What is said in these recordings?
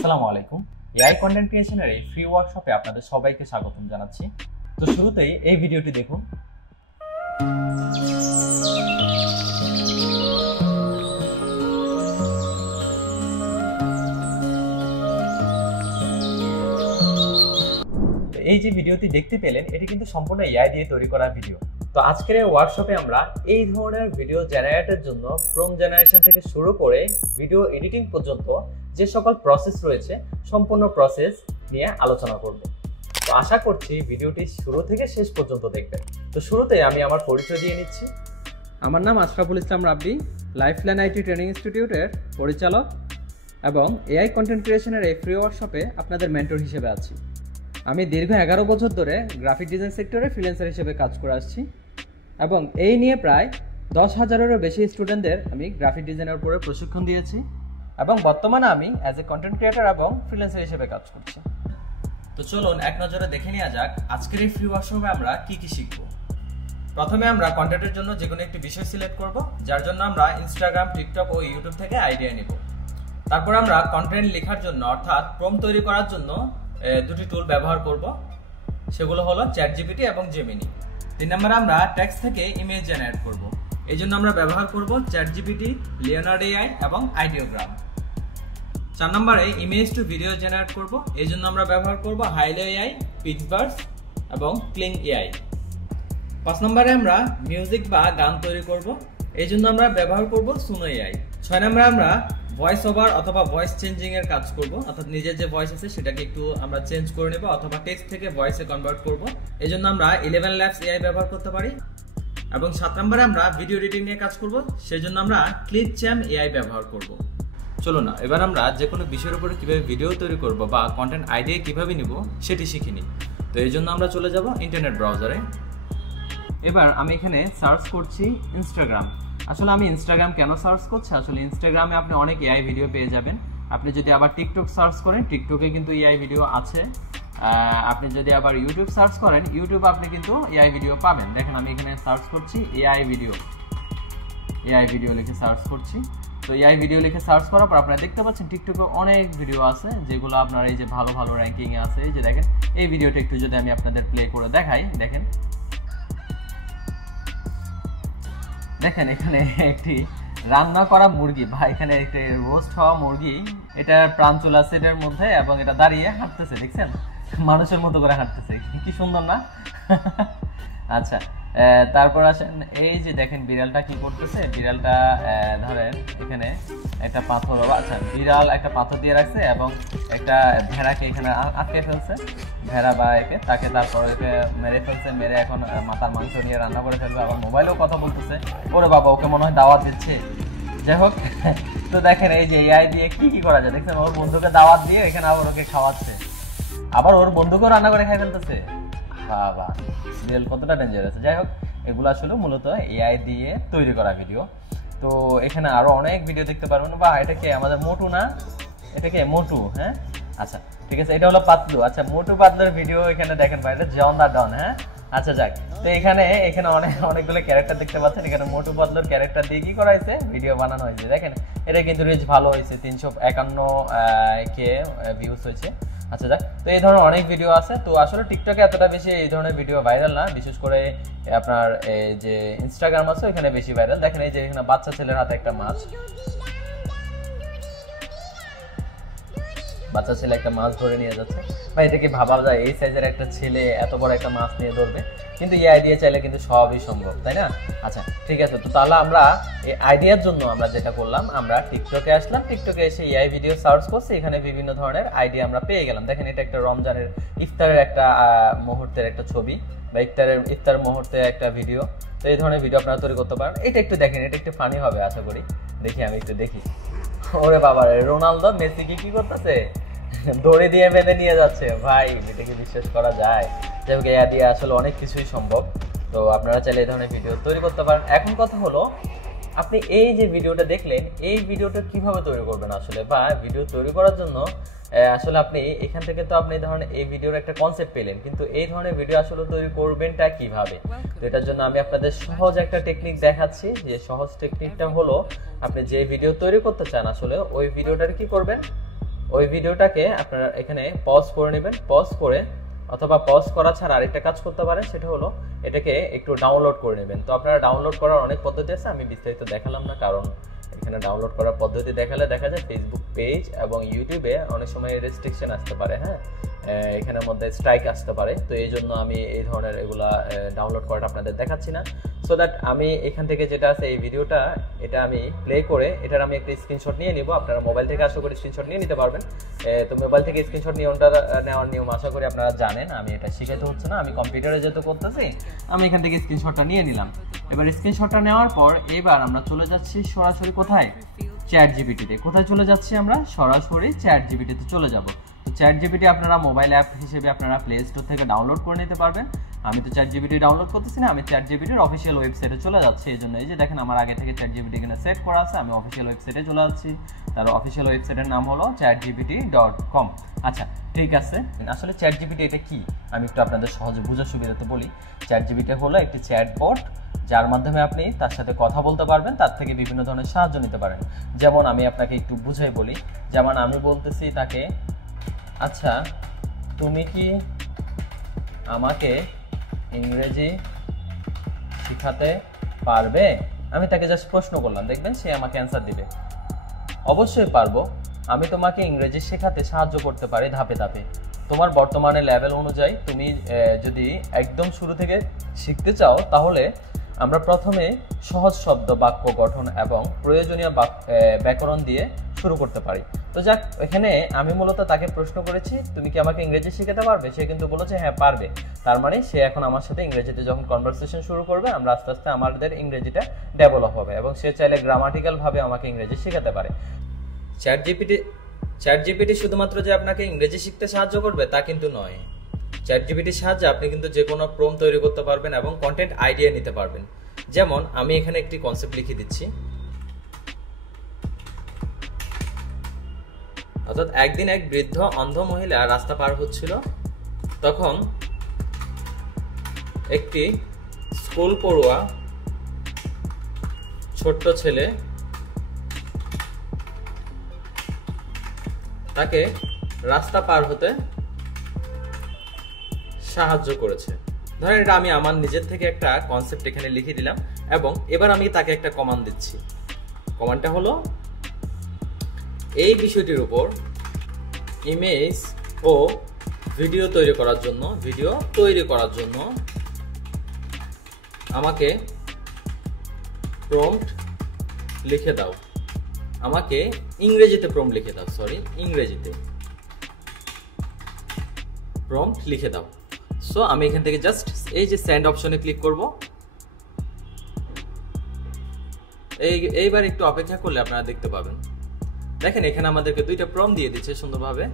আসসালামু আলাইকুম। AI content ক্রিয়েশনের এই ফ্রি ওয়ার্কশপে আপনাদের সবাইকে স্বাগতম জানাচ্ছি। তো শুরুতেই এই ভিডিওটি দেখুন। এই যে ভিডিওটি দেখতে পেলেন, এটি কিন্তু সম্পূর্ণ এআই দিয়ে তৈরি করা ভিডিও। তো আজকের এই ওয়ার্কশপে আমরা এই ধরনের ভিডিও জেনারেটের জন্য প্রম্পট জেনারেশন থেকে শুরু করে ভিডিও এডিটিং পর্যন্ত যে সকল প্রসেস রয়েছে সম্পূর্ণ প্রসেস নিয়ে আলোচনা করব। তো আশা করছি ভিডিওটি শুরু থেকে শেষ পর্যন্ত দেখবেন। তো শুরুতে আমি আমার পরিচয় দিয়ে নিচ্ছি। আমার নাম আশরাফুল ইসলাম রাব্বি, লাইফলাইন আইটি ট্রেনিং ইনস্টিটিউটের পরিচালক এবং এআই কন্টেন্ট ক্রিয়েশনের এই ফ্রি ওয়ার্কশপে আপনাদের মেন্টর হিসেবে আছি। আমি দীর্ঘ 11 বছর ধরে গ্রাফিক ডিজাইন সেক্টরে ফ্রিল্যান্সার হিসেবে কাজ করে আসছি এবং এই নিয়ে প্রায় 10,000-এরও বেশি স্টুডেন্টদের আমি গ্রাফিক ডিজাইনের উপরে প্রশিক্ষণ দিয়েছি এবং বর্তমানে আমি অ্যাজ এ কন্টেন্ট ক্রিয়েটর এবং ফ্রিল্যান্সার হিসেবে কাজ করছি। তো চলুন এক নজরে দেখে নেওয়া যাক আজকের এই ফ্রি ওয়ার্কশপে আমরা কি কি শিখব। প্রথমে আমরা কন্টেন্টের জন্য যে কোনো একটি বিষয় সিলেক্ট করব, যার জন্য আমরা ইনস্টাগ্রাম, টিকটক ও ইউটিউব থেকে আইডিয়া নিব। তারপর আমরা কন্টেন্ট লেখার জন্য অর্থাৎ প্রম্পট তৈরি করার জন্য দুটি টুল ব্যবহার করব, সেগুলো হলো চ্যাটজিপিটি এবং জেমিনি। 3 নম্বরে আমরা টেক্সট থেকে ইমেজ জেনারেট করব, এই জন্য আমরা ব্যবহার করব চ্যাটজিপিটি, লিওনার্ড এআই এবং আইডিওগ্রাম। 4 নম্বরে ইমেজ টু ভিডিও জেনারেট করব, এই জন্য আমরা ব্যবহার করব হাইলো এআই, পিক্সবার্স এবং ক্লিং এআই। 5 নম্বরে আমরা মিউজিক বা গান তৈরি করব, এই জন্য আমরা ব্যবহার করব সুনো এআই। 6 নম্বরে আমরা ভয়েস ওভার অথবা ভয়েস চেঞ্জিং এর কাজ করব, অর্থাৎ নিজের যে ভয়েস আছে সেটাকে একটু আমরা চেঞ্জ করে নেব অথবা টেক্সট থেকে ভয়েসে কনভার্ট করব, এই জন্য আমরা 11 ল্যাবস এআই ব্যবহার করতে পারি। এবং 7 নম্বরে আমরা ভিডিও এডিটিং নিয়ে কাজ করব, সেই জন্য আমরা ক্লিপচ্যাম এআই ব্যবহার করব। চলো না, এবার আমরা যে কোনো বিষয়ের উপরে কিভাবে ভিডিও তৈরি করব বা কন্টেন্ট আইডিয়া কিভাবে নিব সেটি শিখে নিই। তো এই জন্য আমরা চলে যাব ইন্টারনেট ব্রাউজারে। এবার আমি এখানে সার্চ করছি ইনস্টাগ্রাম। আসলে আমি ইনস্টাগ্রাম কেন সার্চ করছি, আসলে ইনস্টাগ্রামে আপনি অনেক এআই ভিডিও পেয়ে যাবেন। আপনি যদি আবার টিকটক সার্চ করেন, টিকটকে কিন্তু এআই ভিডিও আছে। আপনি যদি আবার ইউটিউব সার্চ করেন, ইউটিউবে আপনি কিন্তু এআই ভিডিও পাবেন। দেখেন আমি এখানে সার্চ করছি এআই ভিডিও লিখে সার্চ করছি। তো এআই ভিডিও লিখে সার্চ করার পর আপনারা দেখতে পাচ্ছেন টিকটকে অনেক ভিডিও আছে যেগুলো আপনার এই যে ভালো ভালো র্যাঙ্কিংয়ে আছে। এই যে দেখেন এই ভিডিওটা একটু যদি আমি আপনাদের প্লে করে দেখাই, দেখেন এখানে একটি রান্না করা মুরগি বা এখানে একটি রোস্ট হওয়া মুরগি, এটা প্রাণ চলে আসছে এটার মধ্যে এবং এটা দাঁড়িয়ে হাঁটতেছে, দেখছেন মানুষের মতো করে হাঁটতেছে, কি সুন্দর না? আচ্ছা, তারপর আসেন এই যে দেখেন বিড়ালটা কি করতেছে। বিড়ালটা ধরেন এখানে একটা পাথর, আচ্ছা বিড়াল একটা পাথর দিয়ে রাখছে এবং একটা ভেড়াকে এখানে আটকে ফেলছে, ভেড়া বা একে তাকে তারপর একে মেরে ফেলছে, মেরে এখন মাথার মাংস নিয়ে রান্না করে ফেলবে, আবার মোবাইলেও কথা বলতেছে। ওরে বাবা, ওকে মনে হয় দাওয়াত দিচ্ছে। যাই হোক, তো দেখেন এই যে এআই দিয়ে কি কি করা যায়, দেখছেন ওর বন্ধুকে দাওয়াত দিয়ে এখানে আবার ওকে খাওয়াচ্ছে, আবার ওর বন্ধুকেও রান্না করে খাই ফেলতেছে। বাবা, রিয়েল কতটা ডেঞ্জারাস। যাই হোক, এগুলো আসলে মূলত এআই দিয়ে তৈরি করা ভিডিও। তো এখানে আরো অনেক ভিডিও দেখতে পারবেন। বা এটা কি আমাদের মোটু না? এটা কি মোটু? হ্যাঁ, আচ্ছা ঠিক আছে, এটা হলো পাতলু। আচ্ছা, মোটু পাতলুর ভিডিও এখানে দেখেন ভাই, এটা জন দা ডন। হ্যাঁ, আচ্ছা যাক, তো এখানে অনেকগুলো ক্যারেক্টার দেখতে পাচ্ছেন। এখানে মোটু পাতলুর ক্যারেক্টার দিয়ে কি করা হয়েছে, ভিডিও বানানো হয়েছে। দেখেন এটা কিন্তু রিচ ভালো হয়েছে, 351K ভিউজ হয়েছে। আচ্ছা যাক, তো এই ধরনের অনেক ভিডিও আছে। তো আসলে টিকটকে এতটা বেশি এই ধরনের ভিডিও ভাইরাল না, বিশেষ করে আপনার যে ইনস্টাগ্রাম আছে এখানে বেশি ভাইরাল। দেখেন এই যে এখানে বাচ্চা ছেলের হাতে একটা মাছ, বাচ্চা ছেলে একটা মাছ ধরে নিয়ে যাচ্ছে। ভাই এটা কি ভাবা যায় এই সাইজের একটা ছেলে এত বড় একটা মাছ নিয়ে ধরবে? কিন্তু এই আইডিয়া চাইলে কিন্তু সবই সম্ভব, তাই না? আচ্ছা ঠিক আছে, তো তাহলে আমরা এই আইডিয়ার জন্য আমরা যেটা করলাম, আমরা টিকটকে আসলাম, টিকটকে এসে এআই ভিডিও সার্চ করছি, এখানে বিভিন্ন ধরনের আইডিয়া আমরা পেয়ে গেলাম। দেখেন এটা একটা রমজানের ইফতারের একটা মুহূর্তের একটা ছবি বা ইফতার মুহূর্তের একটা ভিডিও। তো এই ধরনের ভিডিও আপনারা তৈরি করতে পারেন। এটা একটু দেখেন, এটা একটু ফানি হবে আশা করি। দেখি আমি একটু দেখি। ওরে বাবা, রোনালদো মেসিকে কি করতেছে, দড়ি দিয়ে বেঁধে নিয়ে যাচ্ছে। ভাই এটা কি বিশ্বাস করা যায়? যাই হোক, এআই দিয়ে আসলে অনেক কিছুই সম্ভব। তো আপনারা চাইলে এই ধরনের ভিডিও তৈরি করতে পারেন। এখন কথা হলো, আপনি এই যে ভিডিওটা দেখলেন, এই ভিডিওটা কিভাবে তৈরি করবেন আসলে, বা ভিডিও তৈরি করার জন্য আসলে আপনি এখান থেকে তো আপনি ধরেন এই ভিডিওর একটা কনসেপ্ট পেলেন, কিন্তু এই ধরনের ভিডিও আসলে তৈরি করবেনটা কিভাবে? তো এটার জন্য আমি আপনাদের সহজ একটা টেকনিক দেখাচ্ছি। যে সহজ টেকনিকটা হলো, আপনি যে ভিডিও তৈরি করতে চান আসলে ওই ভিডিওটার কি করবেন, ওই ভিডিওটাকে আপনারা এখানে পজ করে নেবেন। পজ করে অথবা পজ করা ছাড়া আরেকটা কাজ করতে পারেন, সেটা হলো এটাকে একটু ডাউনলোড করে নেবেন। তো আপনারা ডাউনলোড করার অনেক পদ্ধতি আছে, আমি বিস্তারিত দেখালাম না, কারণ এখানে ডাউনলোড করার পদ্ধতি দেখালে দেখা যায় ফেসবুক পেজ এবং ইউটিউবে অনেক সময় রেস্ট্রিকশন আসতে পারে, হ্যাঁ, এখানের মধ্যে স্ট্রাইক আসতে পারে। তো এই জন্য আমি এই ধরনের এগুলা ডাউনলোড করাটা আপনাদের দেখাচ্ছি না, সো দ্যাট আমি এখান থেকে যেটা আছে এই ভিডিওটা এটা আমি প্লে করে এটার আমি একটা স্ক্রিনশট নিয়ে নিব। আপনারা মোবাইল থেকে আশা করি স্ক্রিনশট নিয়ে নিতে পারবেন। তো মোবাইল থেকে স্ক্রিনশট নেওয়ার নিয়ম আশা করি আপনারা জানেন, আমি এটা শিখাতে হচ্ছে না, আমি কম্পিউটারে যেহেতু করতেছি আমি এখান থেকে স্ক্রিনশটটা নিয়ে নিলাম। এবার স্ক্রিনশটটা নেওয়ার পর এবার আমরা চলে যাচ্ছি সরাসরি কোথায়, চ্যাট জিপিটিতে। কোথায় চলে যাচ্ছি আমরা, সরাসরি চ্যাট জিপিটিতে চলে যাব। তো চ্যাট জিপিটি আপনারা মোবাইল অ্যাপ হিসেবে আপনারা প্লে স্টোর থেকে ডাউনলোড করে নিতে পারবেন। আমি তো চ্যাট জিপিটি ডাউনলোড করতেছি না, আমি চ্যাট জিপিটির অফিসিয়াল ওয়েবসাইটে চলে যাচ্ছি। এই জন্য এই যে দেখেন আমার আগে থেকে চ্যাট জিপিটি এখানে সেট করা আছে, আমি অফিসিয়াল ওয়েবসাইটে চলে যাচ্ছি। তার অফিসিয়াল ওয়েবসাইটের নাম হলো chatgpt.com। আচ্ছা ঠিক আছে, আসলে চ্যাট জিপিটি এটা কি আমি একটু আপনাদের সহজে বোঝার সুবিধাতে বলি। চ্যাট জিপিটি হলো একটি চ্যাটবট, যার মাধ্যমে আপনি তার সাথে কথা বলতে পারবেন, তার থেকে বিভিন্ন ধরনের সাহায্য নিতে পারেন। যেমন আমি আপনাকে একটু বুঝাই বলি, যেমন আমি বলতেছি তাকে, আচ্ছা তুমি কি আমাকে ইংরেজি শেখাতে পারবে? আমি তাকে জাস্ট প্রশ্ন করলাম, দেখবেন সে আমাকে অ্যান্সার দিবে। অবশ্যই পারবো, আমি তোমাকে ইংরেজি শেখাতে সাহায্য করতে পারি ধাপে ধাপে। তোমার বর্তমানে লেভেল অনুযায়ী তুমি যদি একদম শুরু থেকে শিখতে চাও তাহলে আমরা প্রথমে সহজ শব্দ, বাক্য গঠন এবং প্রয়োজনীয় ব্যাকরণ দিয়ে শুরু করতে পারি। তো যাক, এখানে আমি মূলত তাকে প্রশ্ন করেছি তুমি কি আমাকে ইংরেজি শেখাতে পারবে, সে কিন্তু বলেছে হ্যাঁ পারবে। তার মানে সে এখন আমার সাথে ইংরেজিতে যখন কনভারসেশন শুরু করবে, আমরা আস্তে আস্তে আমাদের ইংরেজিটা ডেভেলপ হবে এবং সে চাইলে গ্রামাটিক্যাল ভাবে আমাকে ইংরেজি শেখাতে পারে। চ্যাট জিপিটি শুধুমাত্র যে আপনাকে ইংরেজি শিখতে সাহায্য করবে তা কিন্তু নয়। চ্যাট জিপিটির সাহায্যে আপনি কিন্তু যে কোনো প্রম্পট তৈরি করতে পারবেন এবং কন্টেন্ট আইডিয়া নিতে পারবেন। যেমন আমি এখানে একটি কনসেপ্ট লিখে দিচ্ছি, অর্থাৎ একদিন এক বৃদ্ধ অন্ধ মহিলা রাস্তা পার হচ্ছিল, তখন একটি স্কুল পড়ুয়া ছোট্ট ছেলে তাকে রাস্তা পার হতে সাহায্য করেছে। ধরেন এটা আমি আমার নিজের থেকে একটা কনসেপ্ট এখানে লিখে দিলাম এবং এবার আমি তাকে একটা কমান্ড দিচ্ছি। কমান্ডটা হলো এই বিষয়টির উপর ইমেজ ও ভিডিও তৈরি করার জন্য আমাকে প্রম্পট লিখে দাও, আমাকে ইংরেজিতে প্রম্পট লিখে দাও, ইংরেজিতে প্রম্পট লিখে দাও। সো আমি এখান থেকে জাস্ট এই যে সেন্ড অপশনে ক্লিক করব। এইবার একটু অপেক্ষা করলে আপনারা দেখতে পাবেন, দেখেন এখানে আমাদেরকে দুইটা প্রম্পট দিয়ে দিচ্ছে সুন্দরভাবে।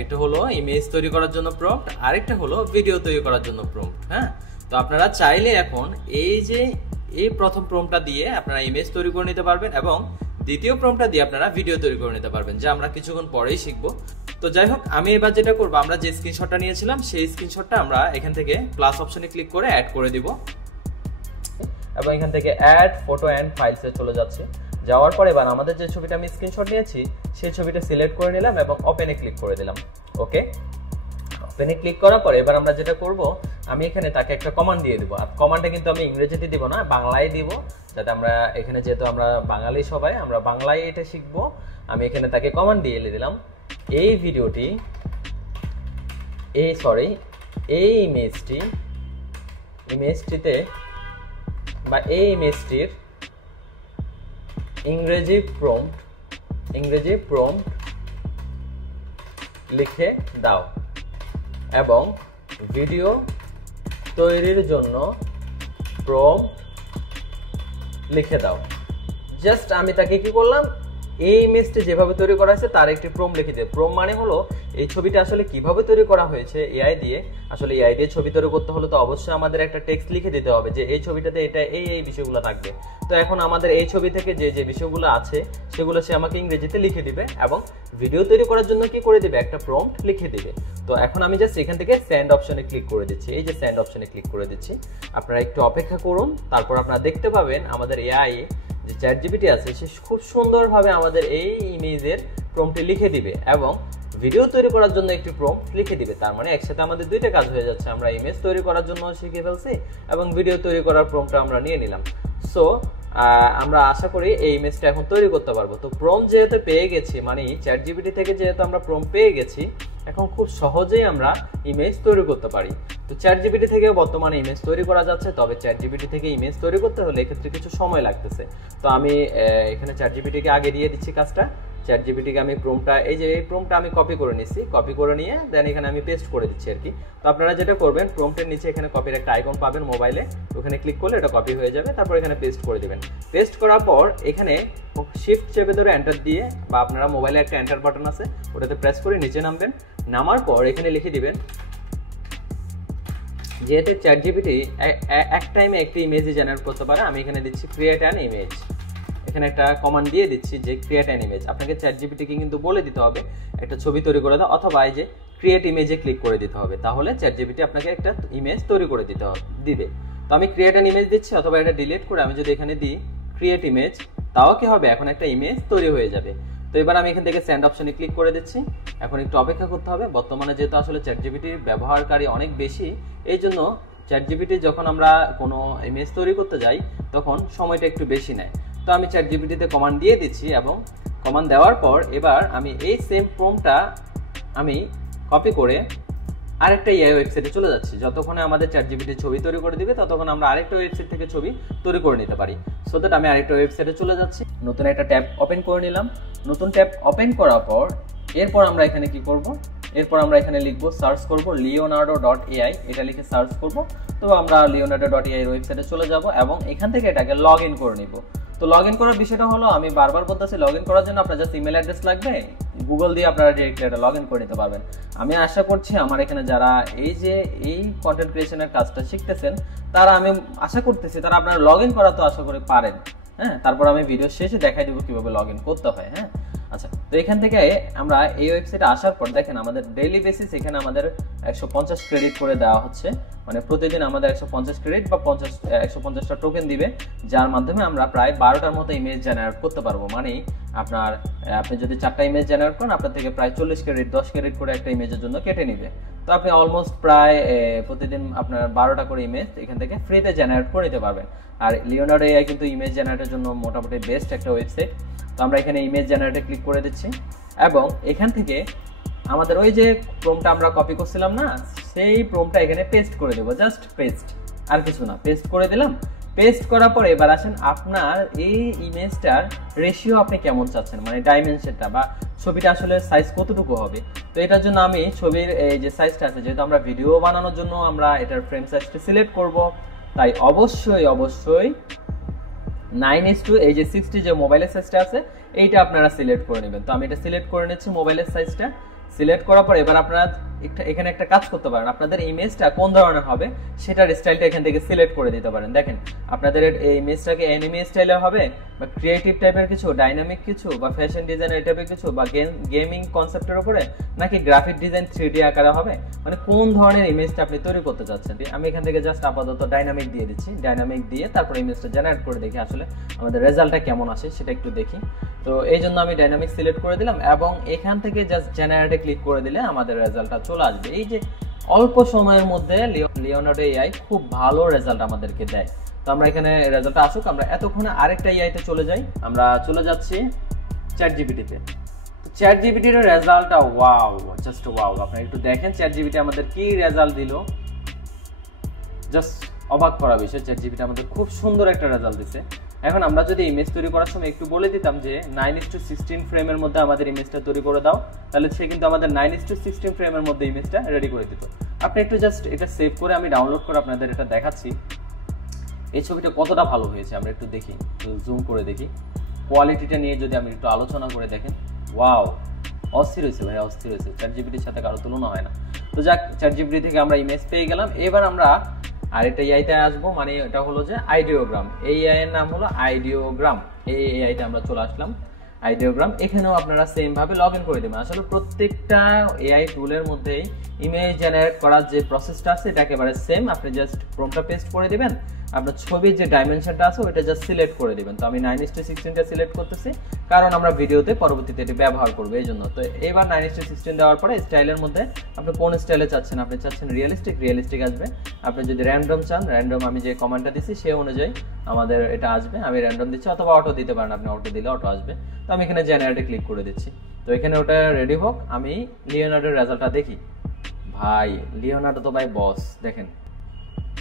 একটা হলো ইমেজ তৈরি করার জন্য প্রম্পট, আরেকটা হলো ভিডিও তৈরি করার জন্য প্রম্পট। হ্যাঁ, তো আপনারা চাইলে এখন এই প্রথম প্রম্পটটা দিয়ে আপনারা ইমেজ তৈরি করে নিতে পারবেন এবং দ্বিতীয় প্রম্পটটা দিয়ে আপনারা ভিডিও তৈরি করে নিতে পারবেন, যা আমরা কিছুক্ষণ পরেই শিখবো। তো যাই হোক, আমি এবার যেটা করবো, আমরা যে স্ক্রিনশটটা নিয়েছিলাম সেই স্ক্রিনশটটা আমরা এখান থেকে প্লাস অপশনে ক্লিক করে অ্যাড করে দিব এবং এখান থেকে অ্যাড ফটো অ্যান্ড ফাইলসে চলে যাচ্ছে। যাওয়ার পরে এবার আমাদের যে ছবিটা আমি স্ক্রিনশট নিয়েছি সেই ছবিটা সিলেক্ট করে নিলাম এবং ওপেনে ক্লিক করে দিলাম। ওকে, ওপেনে ক্লিক করার পরে এবার আমরা যেটা করব, আমি এখানে তাকে একটা কমান্ড দিয়ে দিব। আর কমান্ডটা কিন্তু আমি ইংরেজিতে দিব না, বাংলায় দিব, যাতে আমরা এখানে যেহেতু আমরা বাঙালি সবাই, আমরা বাংলায় এটা শিখবো। আমি এখানে তাকে কমান্ড দিয়ে দিলাম, এই ভিডিওটি এই ইমেজটিতে বা এই ইমেজটির ইংরেজি প্রম্পট লিখে দাও এবং ভিডিও তৈরির জন্য প্রম্পট লিখে দাও। জাস্ট আমি তাকে কি করলাম, এই ইমেজটি যেভাবে তৈরি করা হয়েছে তার একটি প্রম্পট লিখে দিই। প্রম্পট মানে হলো এই ছবিটা আসলে কিভাবে তৈরি করা হয়েছে এআই দিয়ে। আসলে এআই দিয়ে ছবি তৈরি করতে হলে তো অবশ্যই আমাদের একটা টেক্সট লিখে দিতে হবে যে এই ছবিটাতে এটা এই বিষয়গুলো থাকবে। তো এখন আমাদের এই ছবি থেকে যে বিষয়গুলো আছে সেগুলো সে আমাকে ইংরেজিতে লিখে দিবে এবং ভিডিও তৈরি করার জন্য কি করে দিবে, একটা প্রম্পট লিখে দিবে। তো এখন আমি জাস্ট এখান থেকে সেন্ড অপশনে ক্লিক করে দিচ্ছি, এই যে সেন্ড অপশনে ক্লিক করে দিচ্ছি। আপনারা একটু অপেক্ষা করুন, তারপর আপনারা দেখতে পাবেন আমাদের এআই যে চ্যাটজিপিটি আছে সে খুব সুন্দরভাবে আমাদের এই ইমেজের প্রম্পটটি লিখে দিবে এবং ভিডিও তৈরি করার জন্য একটি প্রম্পট লিখে দিবে। তার মানে একসাথে আমাদের দুইটা কাজ হয়ে যাচ্ছে, আমরা ইমেজ তৈরি করার জন্য শিখে ফেলছি এবং ভিডিও তৈরি করার প্রম্পটটা আমরা নিয়ে নিলাম। সো আমরা আশা করি এই ইমেজটা এখন তৈরি করতে পারবো। তো প্রম্পট যেহেতু পেয়ে গেছি, মানে চ্যাটজিপিটি থেকে যেহেতু আমরা প্রম্পট পেয়ে গেছি, এখন খুব সহজেই আমরা ইমেজ তৈরি করতে পারি। তো চ্যাটজিপিটি থেকে বর্তমানে ইমেজ তৈরি করা যাচ্ছে, তবে চ্যাটজিপিটি থেকে ইমেজ তৈরি করতে হলে এক্ষেত্রে কিছু সময় লাগতেছে। তো আমি এখানে চ্যাটজিপিটিকে আগে দিয়ে দিচ্ছি কাজটা। চ্যাটজিপিটিকে আমি প্রম্পটটা, এই যে এই প্রম্পটটা আমি কপি করে নিচ্ছি, কপি করে নিয়ে দেন এখানে আমি পেস্ট করে দিচ্ছি আর কি। তো আপনারা যেটা করবেন, প্রম্পটের নিচে এখানে কপির একটা আইকন পাবেন মোবাইলে, ওখানে ক্লিক করলে এটা কপি হয়ে যাবে, তারপর এখানে পেস্ট করে দিবেন। পেস্ট করার পর এখানে শিফট চেপে ধরে এন্টার দিয়ে, বা আপনারা মোবাইলে একটা এন্টার বাটন আছে ওটাতে প্রেস করে নিচে নামবেন। নামার পর এখানে লিখে দিবেন, যেহেতু চ্যাটজিপিটি এক টাইমে একটি ইমেজ জেনারেট করতে পারে, আমি এখানে দিচ্ছি ক্রিয়েট অ্যান ইমেজ। এখানে একটা কমান্ড দিয়ে দিচ্ছি যে ক্রিয়েট অ্যান ইমেজ। আপনাকে চ্যাটজিপিটিকে কিন্তু বলে দিতে হবে একটা ছবি তৈরি করে দাও, অথবা এই যে ক্রিয়েট ইমেজে ক্লিক করে দিতে হবে, তাহলে চ্যাটজিপিটি আপনাকে একটা ইমেজ তৈরি করে দিবে। তো আমি ক্রিয়েট অ্যান ইমেজ দিচ্ছি, অথবা এটা ডিলিট করে আমি যদি এখানে দিই ক্রিয়েট ইমেজ, তাও কি হবে, এখন একটা ইমেজ তৈরি হয়ে যাবে। তো এবার আমি এখান থেকে সেন্ড অপশনে ক্লিক করে দিচ্ছি। এখন একটু অপেক্ষা করতে হবে, বর্তমানে যেহেতু আসলে চ্যাটজিপিটির ব্যবহারকারী অনেক বেশি, এই জন্য চ্যাটজিপিটি যখন আমরা কোনো ইমেজ তৈরি করতে যাই তখন সময়টা একটু বেশি নেয়। তো আমি চ্যাটজিপিটিতে কমান্ড দিয়ে দিচ্ছি, এবং কমান্ড দেওয়ার পর এবার আমি এই সেম প্রম্পটটা আমি কপি করে আরেকটা এআই ওয়েবসাইটে চলে যাচ্ছি। যতক্ষণে আমাদের চ্যাটজিপিটি ছবি তৈরি করে দিবে ততক্ষণ আমরা আরেকটা ওয়েবসাইট থেকে ছবি তৈরি করে নিতে পারি। সো দ্যাট আমি আরেকটা ওয়েবসাইটে চলে যাচ্ছি, নতুন একটা ট্যাব ওপেন করে নিলাম। নতুন ট্যাব ওপেন করার পর এরপর আমরা এখানে কি করব, এরপর আমরা এখানে লিখবো, সার্চ করব leonardo.ai, এটা লিখে সার্চ করব। তো আমরা leonardo.ai এর ওয়েবসাইটে চলে যাব এবং এখান থেকে এটাকে লগ ইন করে নিব। তো লগ ইন করার বিষয়টা হলো, আমি বারবার বলতেছি লগ ইন করার জন্য আপনার জাস্ট ইমেল অ্যাড্রেস লাগবে, গুগল দিয়ে আপনারা ডিরেক্টলি এটা লগ ইন করে নিতে পারবেন। আমি আশা করছি আমার এখানে যারা এই কন্টেন্ট ক্রিয়েশনের কাজটা শিখতেছেন, তারা আমি আশা করতেছি তারা আপনারা লগ ইন করা তো আশা করি পারেন। হ্যাঁ, তারপর আমি ভিডিও শেষে দেখাই দেবো কিভাবে লগ ইন করতে হয়। হ্যাঁ, আচ্ছা, তো এখান থেকে আমরা এই ওয়েবসাইটে আসার পর দেখেন আমাদের ডেইলি বেসিস এখানে আমাদের 150 ক্রেডিট করে দেওয়া হচ্ছে, মানে প্রতিদিন আমাদের 150 ক্রেডিট বা 150টা টোকেন দিবে, যার মাধ্যমে আমরা প্রায় 12টার মতো ইমেজ জেনারেট করতে পারবো। মানে আপনি যদি 4টা ইমেজ জেনারেট করেন, আপনার থেকে প্রায় 40 ক্রেডিট 10 ক্রেডিট করে একটা ইমেজের জন্য কেটে নিবে। তো আপনি অলমোস্ট প্রায় প্রতিদিন আপনার 12টা করে ইমেজ এখান থেকে ফ্রিতে জেনারেট করে নিতে পারবেন। আর লিওনার্ডো এআই কিন্তু ইমেজ জেনারেটের জন্য মোটামুটি বেস্ট একটা ওয়েবসাইট। তো আমরা এখানে ইমেজ জেনারেটে ক্লিক করে দিচ্ছি, এবং এখান থেকে আমাদের ওই যে প্রম্পটটা আমরা কপি করছিলাম না, সেই প্রম্পটটা এখানে পেস্ট করে দেবো, জাস্ট পেস্ট, আর কিছু না, পেস্ট করে দিলাম। পেস্ট করার পর এবার আসেন আপনার এই ইমেজটার রেশিও আপনি কেমন চাচ্ছেন, মানে ডাইমেনশনটা বা ছবিটা আসলে সাইজ কতটুকু হবে। তো এটার জন্য আমি ছবির এই যে সাইজটা আছে, যেহেতু আমরা ভিডিও বানানোর জন্য আমরা এটার ফ্রেম সাইজটা সিলেক্ট করব, তাই অবশ্যই 9:2 এই যে 60 যে মোবাইলের সাইজটা আছে এইটা আপনারা সিলেক্ট করে নেবেন। তো আমি এটা সিলেক্ট করে নিচ্ছি মোবাইলের সাইজটা। সিলেক্ট করার পর এবার আপনারা এখানে একটা কাজ করতে পারেন, আপনাদের ইমেজটা কোন ধরনের হবে সেটার স্টাইলটা এখান থেকে সিলেক্ট করে দিতে পারেন। দেখেন আপনাদের এই ইমেজটাকে অ্যানিমে স্টাইলে হবে, বা ক্রিয়েটিভ টাইপের কিছু, ডাইনামিক কিছু, বা ফ্যাশন ডিজাইন এই টাইপের কিছু, বা গেমিং কনসেপ্টের উপরে, নাকি গ্রাফিক ডিজাইন 3D আকারে হবে, মানে কোন ধরনের ইমেজটা আপনি তৈরি করতে চাচ্ছেন। আমি এখান থেকে জাস্ট আপাতত ডাইনামিক দিয়ে দিচ্ছি, ডাইনামিক দিয়ে তারপর ইমেজটা জেনারেট করে দেখি আসলে আমাদের রেজাল্টটা কেমন আসে সেটা একটু দেখি। তো এই জন্য আমি ডাইনামিক সিলেক্ট করে দিলাম, এবং এখান থেকে জাস্ট জেনারেটে ক্লিক করে দিলে আমাদের রেজাল্টটা চলে আসবে। এই যে অল্প সময়ের মধ্যে লিওনার্ডো এআই খুব ভালো রেজাল্ট আমাদেরকে দেয়। তো আমরা এখানে রেজাল্টটা আসুক, আমরা এতক্ষণে আরেকটা এআইতে চলে যাই। আমরা চলে যাচ্ছি চ্যাটজিপিটিতে। চ্যাটজিপিটির রেজাল্টটা ওয়াও, জাস্ট ওয়াও। আপনারা একটু দেখেন চ্যাটজিপিটি আমাদের কি রেজাল্ট দিল, জাস্ট অবাক করা বিষয়। চ্যাটজিপিটি আমাদের খুব সুন্দর একটা রেজাল্ট দিছে। এখন আমরা যদি ইমেজ তৈরি করার সময় একটু বলে দিতাম যে 9:16 ফ্রেমের মধ্যে আমাদের ইমেজটা তৈরি করে দাও, তাহলে সে কিন্তু আমাদের 9:16 ফ্রেমের মধ্যে ইমেজটা রেডি করে দিত। আপনি একটু জাস্ট এটা সেভ করে আমি ডাউনলোড করে আপনাদের এটা দেখাচ্ছি এই ছবিটা কতটা ভালো হয়েছে। আমরা একটু দেখি, জুম করে দেখি, কোয়ালিটিটা নিয়ে যদি আমি একটু আলোচনা করে দেখেন, ওয়াও, অস্থির হয়েছে ভাই, অস্থির হয়েছে। চ্যাটজিপিটির সাথে কারো তুলনা হয় না। তো যাক, চ্যাটজিপিটি থেকে আমরা ইমেজ পেয়ে গেলাম। এবার আমরা আরেকটা এআইতে আসবো, মানে এটা হলো যে আইডিওগ্রাম। এই এআই এর নাম হলো আইডিওগ্রাম। এই এআইতে আমরা চলে আসলাম, আইডিওগ্রাম। এখানেও আপনারা সেম ভাবে লগ ইন করে দেবেন। আসলে প্রত্যেকটা এআই টুলের মধ্যেই ইমেজ জেনারেট করার যে প্রসেসটা আছে এটা একেবারে সেম। আপনি জাস্ট প্রম্পটটা পেস্ট করে দিবেন, আপনার ছবির যে ডাইমেনশনটা আছে ওটা জাস্ট সিলেক্ট করে দিবেন। তো আমি 9:16টা সিলেক্ট করতেছি, কারণ আমরা ভিডিওতে পরবর্তীতে এটি ব্যবহার করব এই জন্য। তো এবার 9:16 দেওয়ার পরে স্টাইলের মধ্যে আপনি কোন স্টাইলে চাচ্ছেন, আপনি চাচ্ছেন রিয়েলিস্টিক আসবে। আপনি যদি র্যান্ডম চান, র্যান্ডম আমি যে কমান্ডটা দিছি সেই অনুযায়ী আমাদের এটা আসবে। আমি র্যান্ডম দিচ্ছি, অথবা অটো দিতে পারেন, আপনি অটো দিলে অটো আসবে। তো আমি এখানে জেনারেটে ক্লিক করে দিচ্ছি। তো এখানে ওটা রেডি হোক, আমি লিওনার্ডোর রেজাল্টটা দেখি। ভাই লিওনার্ডো তো ভাই বস, দেখেন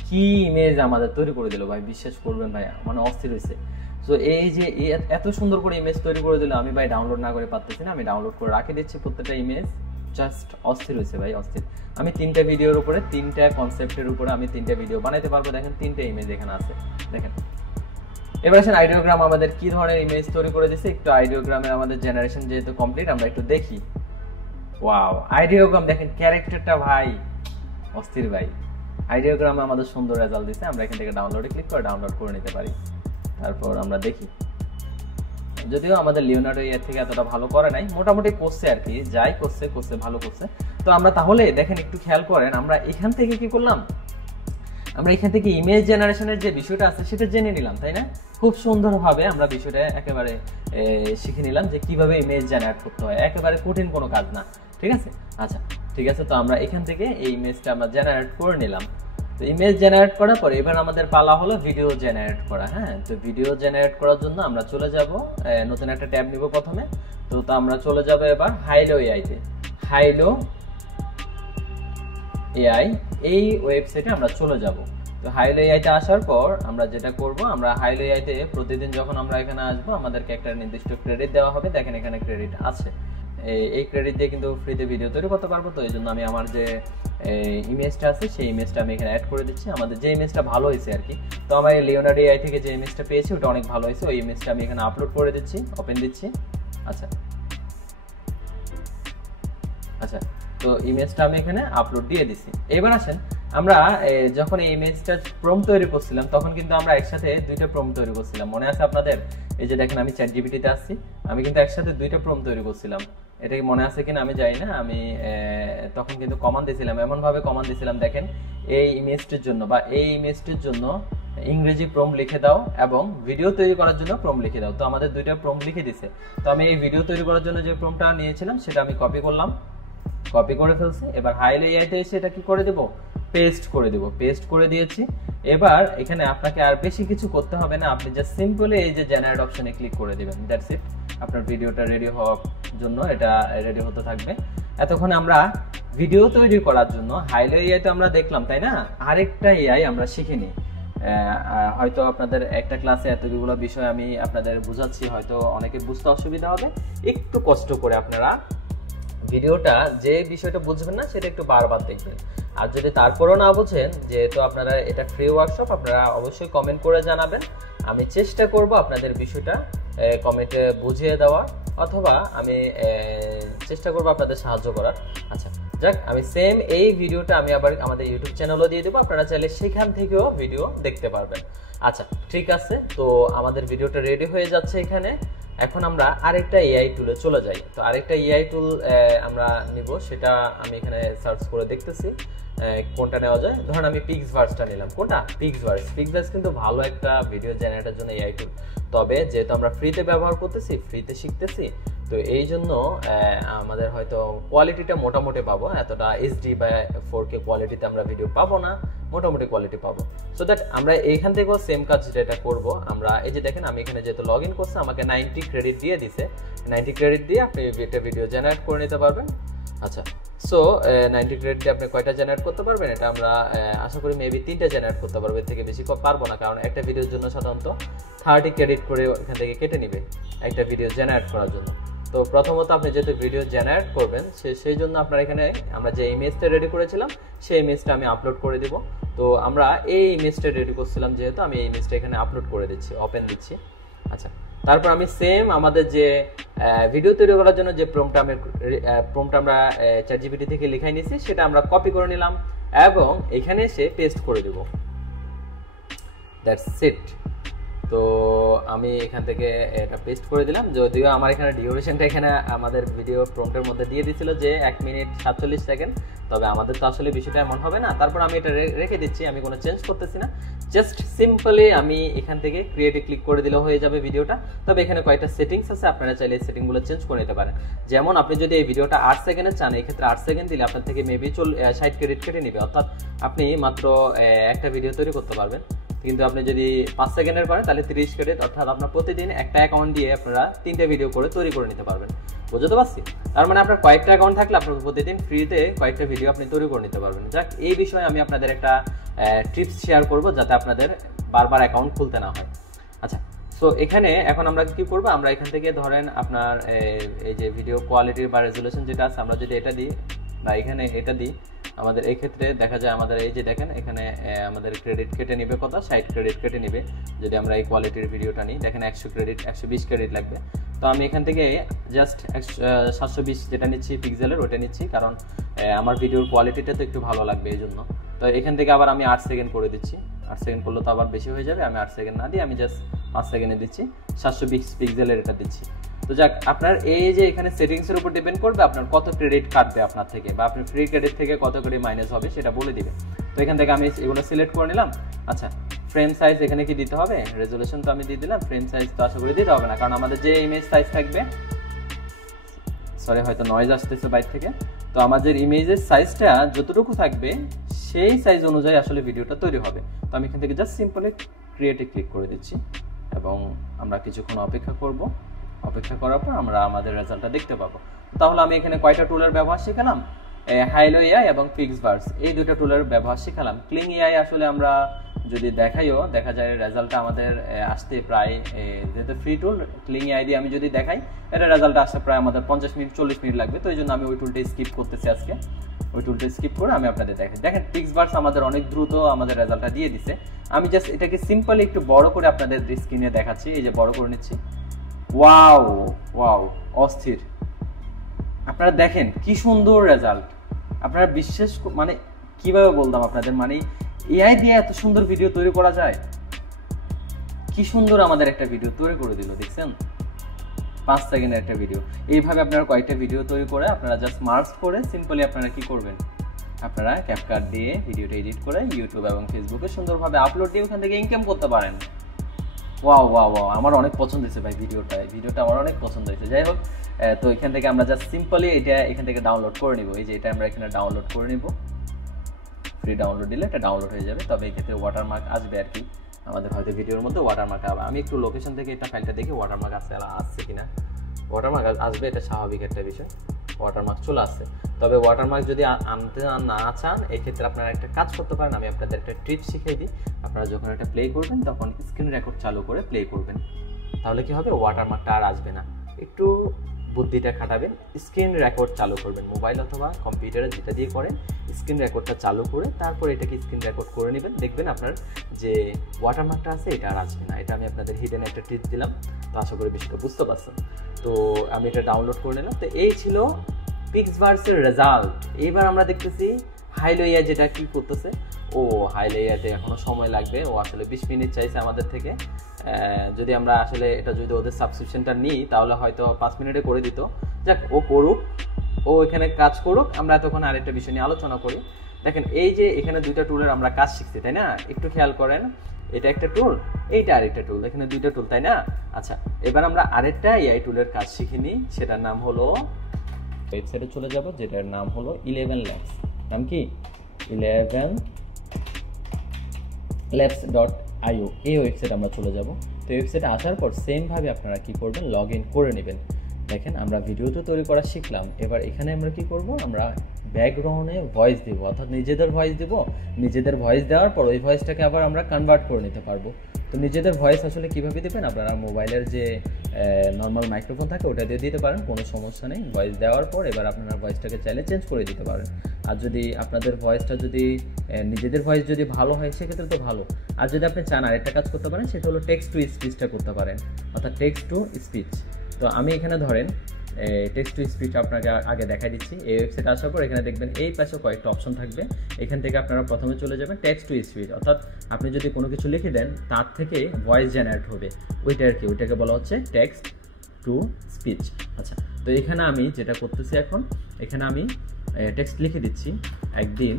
কি ইমেজ আমাদের তৈরি করে দিল ভাই, বিশ্বাস করবেন ভাই, মানে অস্থির হয়েছে। তো এই যে এত সুন্দর করে ইমেজ তৈরি করে দিল, আমি ভাই ডাউনলোড না করে পারতেছি না, আমি ডাউনলোড করে রাখে দিচ্ছি প্রত্যেকটা ইমেজ। জাস্ট অস্থির হয়েছে ভাই, অস্থির। আমি 3টা ভিডিওর উপরে 3টা কনসেপ্টের উপরে আমি 3টা ভিডিও বানাইতে পারবো। দেখেন 3টা ইমেজ এখানে আছে, দেখেন। এবার আসেন আইডিওগ্রাম আমাদের কি ধরনের ইমেজ তৈরি করে দিচ্ছে, একটু আইডিওগ্রামের আমাদের জেনারেশন যেহেতু কমপ্লিট, আমরা একটু দেখি। ওয়াও, আইডিওগ্রাম দেখেন ক্যারেক্টারটা ভাই অস্থির ভাই। আইডিওগ্রামে আমাদের সুন্দর রেজাল্ট দিচ্ছে। আমরা এখান থেকে ডাউনলোডে ক্লিক করে ডাউনলোড করে নিতে পারি। তারপর আমরা দেখি, যদিও আমাদের লিওনার্ডো এর থেকে এতটা ভালো করে নাই, মোটামুটি করছে আর কি, যাই করছে ভালো করছে। তো আমরা তাহলে দেখেন একটু খেয়াল করেন, আমরা এখান থেকে কি করলাম, আমরা এখান থেকে ইমেজ জেনারেশনের যে বিষয়টা আছে সেটা জেনে নিলাম, তাই না? খুব সুন্দরভাবে আমরা বিষয়টা একেবারে শিখে নিলাম যে কিভাবে ইমেজ জেনারেট করতে হয়, একেবারে কঠিন কোনো কাজ না, ঠিক আছে? আচ্ছা ঠিক আছে, তো আমরা এখান থেকে এই ইমেজটা আমরা জেনারেট করে নিলাম। তো ইমেজ জেনারেট করার পরে এবার আমাদের পালা হলো ভিডিও জেনারেট করা। হ্যাঁ, তো ভিডিও জেনারেট করার জন্য আমরা চলে যাব, নতুন একটা ট্যাব নিব প্রথমে। তো আমরা চলে যাব এবার হাইলো এআইতে। হাইলো এআই এই ওয়েবসাইটে আমরা চলে যাব। তো হাইলো এআইতে আসার পর আমরা যেটা করব, আমরা হাইলো এআইতে প্রতিদিন যখন আমরা এখানে আসবো আমাদেরকে একটা নির্দিষ্ট ক্রেডিট দেওয়া হবে। দেখেন এখানে ক্রেডিট আছে, এই ক্রেডিট দিয়ে কিন্তু ফ্রিতে ভিডিও তৈরি করতে পারবো। তো এই জন্য আমি আমার যে ইমেজটা আছে সেই ইমেজটা আমি এখানে অ্যাড করে দিচ্ছি, আমাদের যে ইমেজটা ভালো হয়েছে আর কি। তো আমার লিওনার্ডো এআই থেকে যে ইমেজটা পেয়েছি ওটা অনেক ভালো হয়েছে, ওই ইমেজটা আমি এখানে আপলোড করে দিচ্ছি, ওপেন দিচ্ছি। আচ্ছা আচ্ছা, তো ইমেজটা আমি এখানে আপলোড দিয়ে দিছি। এবার আসেন, আমরা যখন এই ইমেজটা প্রম্পট তৈরি করছিলাম তখন কিন্তু আমরা একসাথে 2টা প্রম্পট তৈরি করছিলাম, মনে আছে আপনাদের? এই যে দেখেন আমি চ্যাটজিপিটিতে আসছি, আমি কিন্তু একসাথে 2টা প্রম্পট তৈরি করছিলাম। এটা কি মনে আছে কিনা আমি জানি না। আমি তখন কিন্তু কমান্ড দিয়েছিলাম, এমন ভাবে কমান্ড দিয়েছিলাম, দেখেন এই ইমেজটির জন্য বা এই ইমেজটির জন্য ইংরেজি প্রম্পট লিখে দাও এবং ভিডিও তৈরি করার জন্য প্রম্পট লিখে দাও। তো আমাদের 2টা প্রম্পট লিখে দিছে। তো আমি এই ভিডিও তৈরি করার জন্য যে প্রম্পটটা নিয়েছিলাম সেটা আমি কপি করলাম, কপি করে ফেলছি। এবার হাইলো এআইতে এসে এটা কি করে দেব, পেস্ট করে দেব। পেস্ট করে দিয়েছি। এবার এখানে আপনাকে আর বেশি কিছু করতে হবে না, আপনি জাস্ট সিম্পলি এই যে জেনারেট অপশনে ক্লিক করে দিবেন, দ্যাটস ইট। আপনার ভিডিওটা রেডি হওয়ার জন্য এটা রেডি হতে থাকবে। এতক্ষণ আমরা ভিডিও তৈরি করার জন্য হাইলো এআইতে আমরা দেখলাম, তাই না? আরেকটা এআই আমরা শিখিনি। হয়তো আপনাদের একটা ক্লাসে এতগুলো বিষয় আমি আপনাদের বোঝাচ্ছি, হয়তো অনেকে বুঝতে অসুবিধা হবে, একটু কষ্ট করে আপনারা ভিডিওটা যে বিষয়টা বুঝবেন না সেটা একটু বারবার দেখবেন। আর যদি তারপরও না বুঝেন, যেহেতু আপনারা এটা ফ্রি ওয়ার্কশপ, আপনারা অবশ্যই কমেন্ট করে জানাবেন। আমি চেষ্টা করব আপনাদের বিষয়টা কমেন্টে বুঝিয়ে দেওয়া, অথবা আমি চেষ্টা করব আপনাদের সাহায্য করার। আচ্ছা যাক, আমি সেম এই ভিডিওটা আমি আবার আমাদের ইউটিউব চ্যানেলও দিয়ে দেবো, আপনারা চাইলে সেখান থেকেও ভিডিও দেখতে পারবেন। আচ্ছা ঠিক আছে, তো আমাদের ভিডিওটা রেডি হয়ে যাচ্ছে এখানে। এখন আমরা আরেকটা এআই টুলে চলে যাই। তো আরেকটা এআই টুল আমরা নিব, সেটা আমি এখানে সার্চ করে দেখতেছি কোনটা নেওয়া যায়। ধরুন আমি পিক্সভার্সটা নিলাম। কোনটা? পিক্সভার্স। পিক্সভার্স কিন্তু ভালো একটা ভিডিও জেনারেটরের জন্য এআই টুল। তবে যেহেতু আমরা ফ্রিতে ব্যবহার করতেছি, ফ্রিতে শিখতেছি, তো এই জন্য আমাদের হয়তো কোয়ালিটিটা মোটামুটি পাবো, এতটা এইচডি বা 4K কোয়ালিটিতে আমরা ভিডিও পাবো না, মোটামুটি কোয়ালিটি পাবো। সো দ্যাট আমরা এইখান থেকেও সেম কাজ যেটা করব, আমরা এই যে দেখেন আমি এখানে যেহেতু লগ ইন করছি, আমাকে 90 ক্রেডিট দিয়ে দিছে। 90 ক্রেডিট দিয়ে আপনি একটা ভিডিও জেনারেট করে নিতে পারবেন। আচ্ছা, সো 90 ক্রেডিট দিয়ে আপনি কয়টা জেনারেট করতে পারবেন? এটা আমরা আশা করি মেবি 3টা জেনারেট করতে পারবো, এর থেকে বেশি পারবো না, কারণ একটা ভিডিওর জন্য সাধারণত 30 ক্রেডিট করে এখান থেকে কেটে নিবে একটা ভিডিও জেনারেট করার জন্য। তো প্রথমত আপনি যেহেতু ভিডিও জেনারেট করবেন, সেই জন্য আপনার এখানে আমরা যে ইমেজটা রেডি করেছিলাম সেই ইমেজটা আমি আপলোড করে দিব। তো আমরা এই ইমেজটা রেডি করছিলাম, যেহেতু আমি এই ইমেজটা এখানে আপলোড করে দিচ্ছি, ওপেন দিচ্ছি। আচ্ছা, তারপর আমি সেম আমাদের যে ভিডিও তৈরি করার জন্য যে প্রম্পট আমরা চ্যাটজিপিটি থেকে লিখাই নিয়েছি সেটা আমরা কপি করে নিলাম এবং এখানে এসে পেস্ট করে দেব, দ্যাটস ইট। তো আমি এখান থেকে এটা পেস্ট করে দিলাম। যদিও আমার এখানে ডিউরেশনটা এখানে আমাদের ভিডিও প্রম্পটের মধ্যে দিয়ে দিছিল যে 1 মিনিট 47 সেকেন্ড, তবে আমাদের তো আসলে বিষয়টা এমন হবে না। তারপর আমি এটা রেখে দিচ্ছি, আমি কোনো চেঞ্জ করতেছি না। জাস্ট সিম্পলি আমি এখান থেকে ক্রিয়েটে ক্লিক করে দিলে হয়ে যাবে ভিডিওটা। তবে এখানে কয়েকটা সেটিংস আছে, আপনারা চাইলে এই সেটিংগুলো চেঞ্জ করে নিতে পারেন। যেমন আপনি যদি এই ভিডিওটা 8 সেকেন্ডে চান, এই ক্ষেত্রে 8 সেকেন্ড দিলে আপনার থেকে মেবি 60 ক্রেডিট কেটে নেবে, অর্থাৎ আপনি মাত্র একটা ভিডিও তৈরি করতে পারবেন। কিন্তু আপনি যদি 5 সেকেন্ডের করেন তাহলে 30 ক্রেডিট, অর্থাৎ আপনার প্রতিদিন একটা অ্যাকাউন্ট দিয়ে আপনারা 3টে ভিডিও করে তৈরি করে নিতে পারবেন। বুঝতে পারছি? তার মানে আপনার কয়েকটা অ্যাকাউন্ট থাকলে আপনার প্রতিদিন ফ্রিতে কয়েকটা ভিডিও আপনি তৈরি করে নিতে পারবেন। যাক, এই বিষয়ে আমি আপনাদের একটা টিপস শেয়ার করব যাতে আপনাদের বারবার অ্যাকাউন্ট খুলতে না হয়। আচ্ছা, সো এখানে এখন আমরা কি করব, আমরা এখান থেকে ধরেন আপনার এই যে ভিডিও কোয়ালিটি বা রেজুলেশন যেটা আছে, আমরা যদি এটা দিই বা এখানে এটা দিই, আমাদের এই ক্ষেত্রে দেখা যায় আমাদের এই যে দেখেন এখানে আমাদের ক্রেডিট কেটে নেবে কত, 60 ক্রেডিট কেটে নেবে। যদি আমরা এই কোয়ালিটির ভিডিওটা নিই, দেখেন 100 ক্রেডিট, 120 ক্রেডিট লাগবে। তো আমি এখান থেকে জাস্ট 720 যেটা নিচ্ছি পিক্সেলের ওটা নিচ্ছি, কারণ আমার ভিডিওর কোয়ালিটিটা তো একটু ভালো লাগবে এই জন্য। তো এখান থেকে আবার আমি 8 সেকেন্ড করে দিচ্ছি। 8 সেকেন্ড করলে তো আবার বেশি হয়ে যাবে, আমি 8 সেকেন্ড না দিয়ে আমি জাস্ট 5 সেকেন্ডে দিচ্ছি, 720 পিক্সেলের এটা দিচ্ছি। তো যাক, আপনার এই যে এখানে সেটিংসের উপর ডিপেন্ড করবে আপনার কত ক্রেডিট কাটবে আপনার থেকে, বা আপনি ফ্রি ক্রেডিট থেকে কত করে মাইনাস হবে সেটা বলে দিবে। তো এখান থেকে আমি এগুলো সিলেক্ট করে নিলাম। আচ্ছা, ফ্রেম সাইজ এখানে কি দিতে হবে, রেজুলেশন তো আমি দিয়ে দিলাম, ফ্রেম সাইজ তো আশা করি দিতে হবে না, কারণ আমাদের যে ইমেজ সাইজ থাকবে, সরি হয়তো নয়েজ আসতেছে বাইরে থেকে, তো আমাদের ইমেজের সাইজটা যতটুকু থাকবে সেই সাইজ অনুযায়ী আসলে ভিডিওটা তৈরি হবে। তো আমি এখান থেকে জাস্ট সিম্পলি ক্রিয়েটে ক্লিক করে দিচ্ছি এবং আমরা কিছুক্ষণ অপেক্ষা করব। অপেক্ষা করার পর আমরা আমাদের রেজাল্টটা দেখতে পাবো। তাহলে আমি এখানে কয়টা টুলের ব্যবহার শিখালাম, হাইলো এআই এবং পিক্সভার্স, এই দুটো টুলের ব্যবহার শিখালাম। ক্লিং এআই আসলে আমরা যদি দেখাইও, দেখা যায় রেজাল্টটা আমাদের আসতে প্রায়, যেহেতু ফ্রি টুল, ক্লিং এআই দিয়ে আমি যদি দেখাই, এটা রেজাল্টটা আসতে প্রায় আমাদের 50 মিনিট 40 মিনিট লাগবে। তো এই জন্য আমি ওই টুলটা স্কিপ করতেছি আজকে। ওই টুলটা স্কিপ করে আমি আপনাদের দেখাই। দেখেন পিক্সভার্স আমাদের অনেক দ্রুত আমাদের রেজাল্টটা দিয়ে দিছে। আমি জাস্ট এটাকে সিম্পলি একটু বড় করে আপনাদের স্ক্রিনে দেখাচ্ছি। এই যে বড় করে নিচ্ছি। ওয়াও ওয়াও, অস্থির। আপনারা দেখেন কি সুন্দর রেজাল্ট। আপনারা বিশ্বাস, মানে কিভাবে বলতাম আপনাদের, মানে এআই দিয়ে এত সুন্দর ভিডিও তৈরি করা যায়। কি সুন্দর আমাদের একটা ভিডিও তৈরি করে দিল, দেখছেন? 5 সেকেন্ডের একটা ভিডিও। এইভাবে আপনারা কয়েকটা ভিডিও তৈরি করে আপনারা জাস্ট মার্জ করে সিম্পলি আপনারা কি করবেন, আপনারা ক্যাপকাট দিয়ে ভিডিওটা এডিট করে ইউটিউব এবং ফেসবুকে সুন্দরভাবে আপলোড দিয়ে ওখান থেকে ইনকাম করতে পারেন। ওয়াও ওয়াও ওয়াও, আমার অনেক পছন্দ হয়েছে ভাই ভিডিওটা আমার অনেক পছন্দ হয়েছে। যাই হোক, তো এখান থেকে আমরা জাস্ট সিম্পলি এটা এখান থেকে ডাউনলোড করে নিব। এই যে এটা আমরা এখানে ডাউনলোড করে নিব, ফ্রি ডাউনলোড দিলে এটা ডাউনলোড হয়ে যাবে। তবে এই ক্ষেত্রে ওয়াটারমার্ক আসবে আর কি, আমাদের হয়তো ভিডিওর মধ্যে ওয়াটারমার্ক আসবে। আমি একটু লোকেশন থেকে এটা ফাইলটা দেখি ওয়াটারমার্ক আসছে কিনা। ওয়াটারমার্ক আসবে, এটা স্বাভাবিক একটা বিষয়, ওয়াটারমার্ক চলে আসছে। তবে ওয়াটারমার্ক যদি আনতে না চান, এই ক্ষেত্রে আপনারা একটা কাজ করতে পারেন। আমি আপনাদের একটা ট্রিক শিখিয়ে দিই। আপনারা যখন এটা প্লে করবেন তখন স্ক্রিন রেকর্ড চালু করে প্লে করবেন, তাহলে কি হবে, ওয়াটারমার্কটা আর আসবে না। একটু বুদ্ধিটা খাটাবেন, স্ক্রিন রেকর্ড চালু করবেন, মোবাইল অথবা কম্পিউটারে যেটা দিয়ে করেন, স্ক্রিন রেকর্ডটা চালু করে তারপর এটাকে স্ক্রিন রেকর্ড করে নেবেন। দেখবেন আপনার যে ওয়াটারমার্কটা আছে এটা আর আসবে না। এটা আমি আপনাদের হিডেন একটা টিপস দিলাম, তো আশা করি বিষয়টা বুঝতে পারছেন। তো আমি এটা ডাউনলোড করে নিলাম। তো এই ছিল পিক্সভার্সের রেজাল্ট। এবার আমরা দেখতেছি হাইলো এআই যেটা কি করতেছে। ও হাইলো এআইতে এখনো সময় লাগবে, ও আসলে 20 মিনিট চাইছে আমাদের থেকে। যদি আমরা আসলে এটা যদি ওদের সাবস্ক্রিপশনটা নিই তাহলে হয়তো 5 মিনিটে করে দিত। যাক, ও করুক, ও এখানে কাজ করুক, আমরা তখন আরেকটা বিষয় নিয়ে আলোচনা করি। দেখেন এই যে এখানে দুইটা টুলের আমরা কাজ শিখছি, তাই না? একটু খেয়াল করেন, এটা একটা টুল, এইটা আরেকটা টুল, এখানে দুইটা টুল, তাই না? আচ্ছা, এবার আমরা আরেকটা এআই টুলের কাজ শিখে নিই, সেটার নাম হলো, ওয়েবসাইটে চলে যাব, যেটার নাম হলো 11 labs। নাম কি? 11 labs.io। এই ওয়েবসাইটে আমরা চলে যাব। তো ওয়েবসাইটে আসার পর সেমভাবে আপনারা কি করবেন, লগ ইন করে নেবেন। দেখেন আমরা ভিডিও তো তৈরি করা শিখলাম। এবার এখানে আমরা কি করব, আমরা ব্যাকগ্রাউন্ডে ভয়েস দেব, অর্থাৎ নিজেদের ভয়েস দেব। নিজেদের ভয়েস দেওয়ার পর ওই ভয়েসটাকে আবার আমরা কনভার্ট করে নিতে পারবো। তো নিজেদের ভয়েস আসলে কীভাবে দেবেন, আপনারা মোবাইলের যে নর্মাল মাইক্রোফোন থাকে ওটা দিয়ে দিতে পারেন, কোনো সমস্যা নেই। ভয়েস দেওয়ার পর এবার আপনারা ভয়েসটাকে চাইলে চেঞ্জ করে দিতে পারেন। আর যদি আপনাদের ভয়েসটা যদি নিজেদের ভয়েস যদি ভালো হয় সেক্ষেত্রে তো ভালো। আর যদি আপনি চান আরেকটা কাজ করতে পারেন, সেটা হলো টেক্সট টু স্পিচটা করতে পারেন, অর্থাৎ টেক্সট টু স্পিচ। তো আমি এখানে ধরেন টেক্সট টু স্পিচ আপনাকে আগে দেখাই দিচ্ছি। এই ওয়েবসাইটে আসার পর এখানে দেখবেন এই পাশে কয়েকটা অপশন থাকবে। এখান থেকে আপনারা প্রথমে চলে যাবেন টেক্সট টু স্পিচ, অর্থাৎ আপনি যদি কোনো কিছু লিখে দেন তার থেকে ভয়েস জেনারেট হবে, ওইটাকে বলা হচ্ছে টেক্সট টু স্পিচ। আচ্ছা, তো এখানে আমি যেটা করতেছি এখন, এখানে আমি টেক্সট লিখে দিচ্ছি, একদিন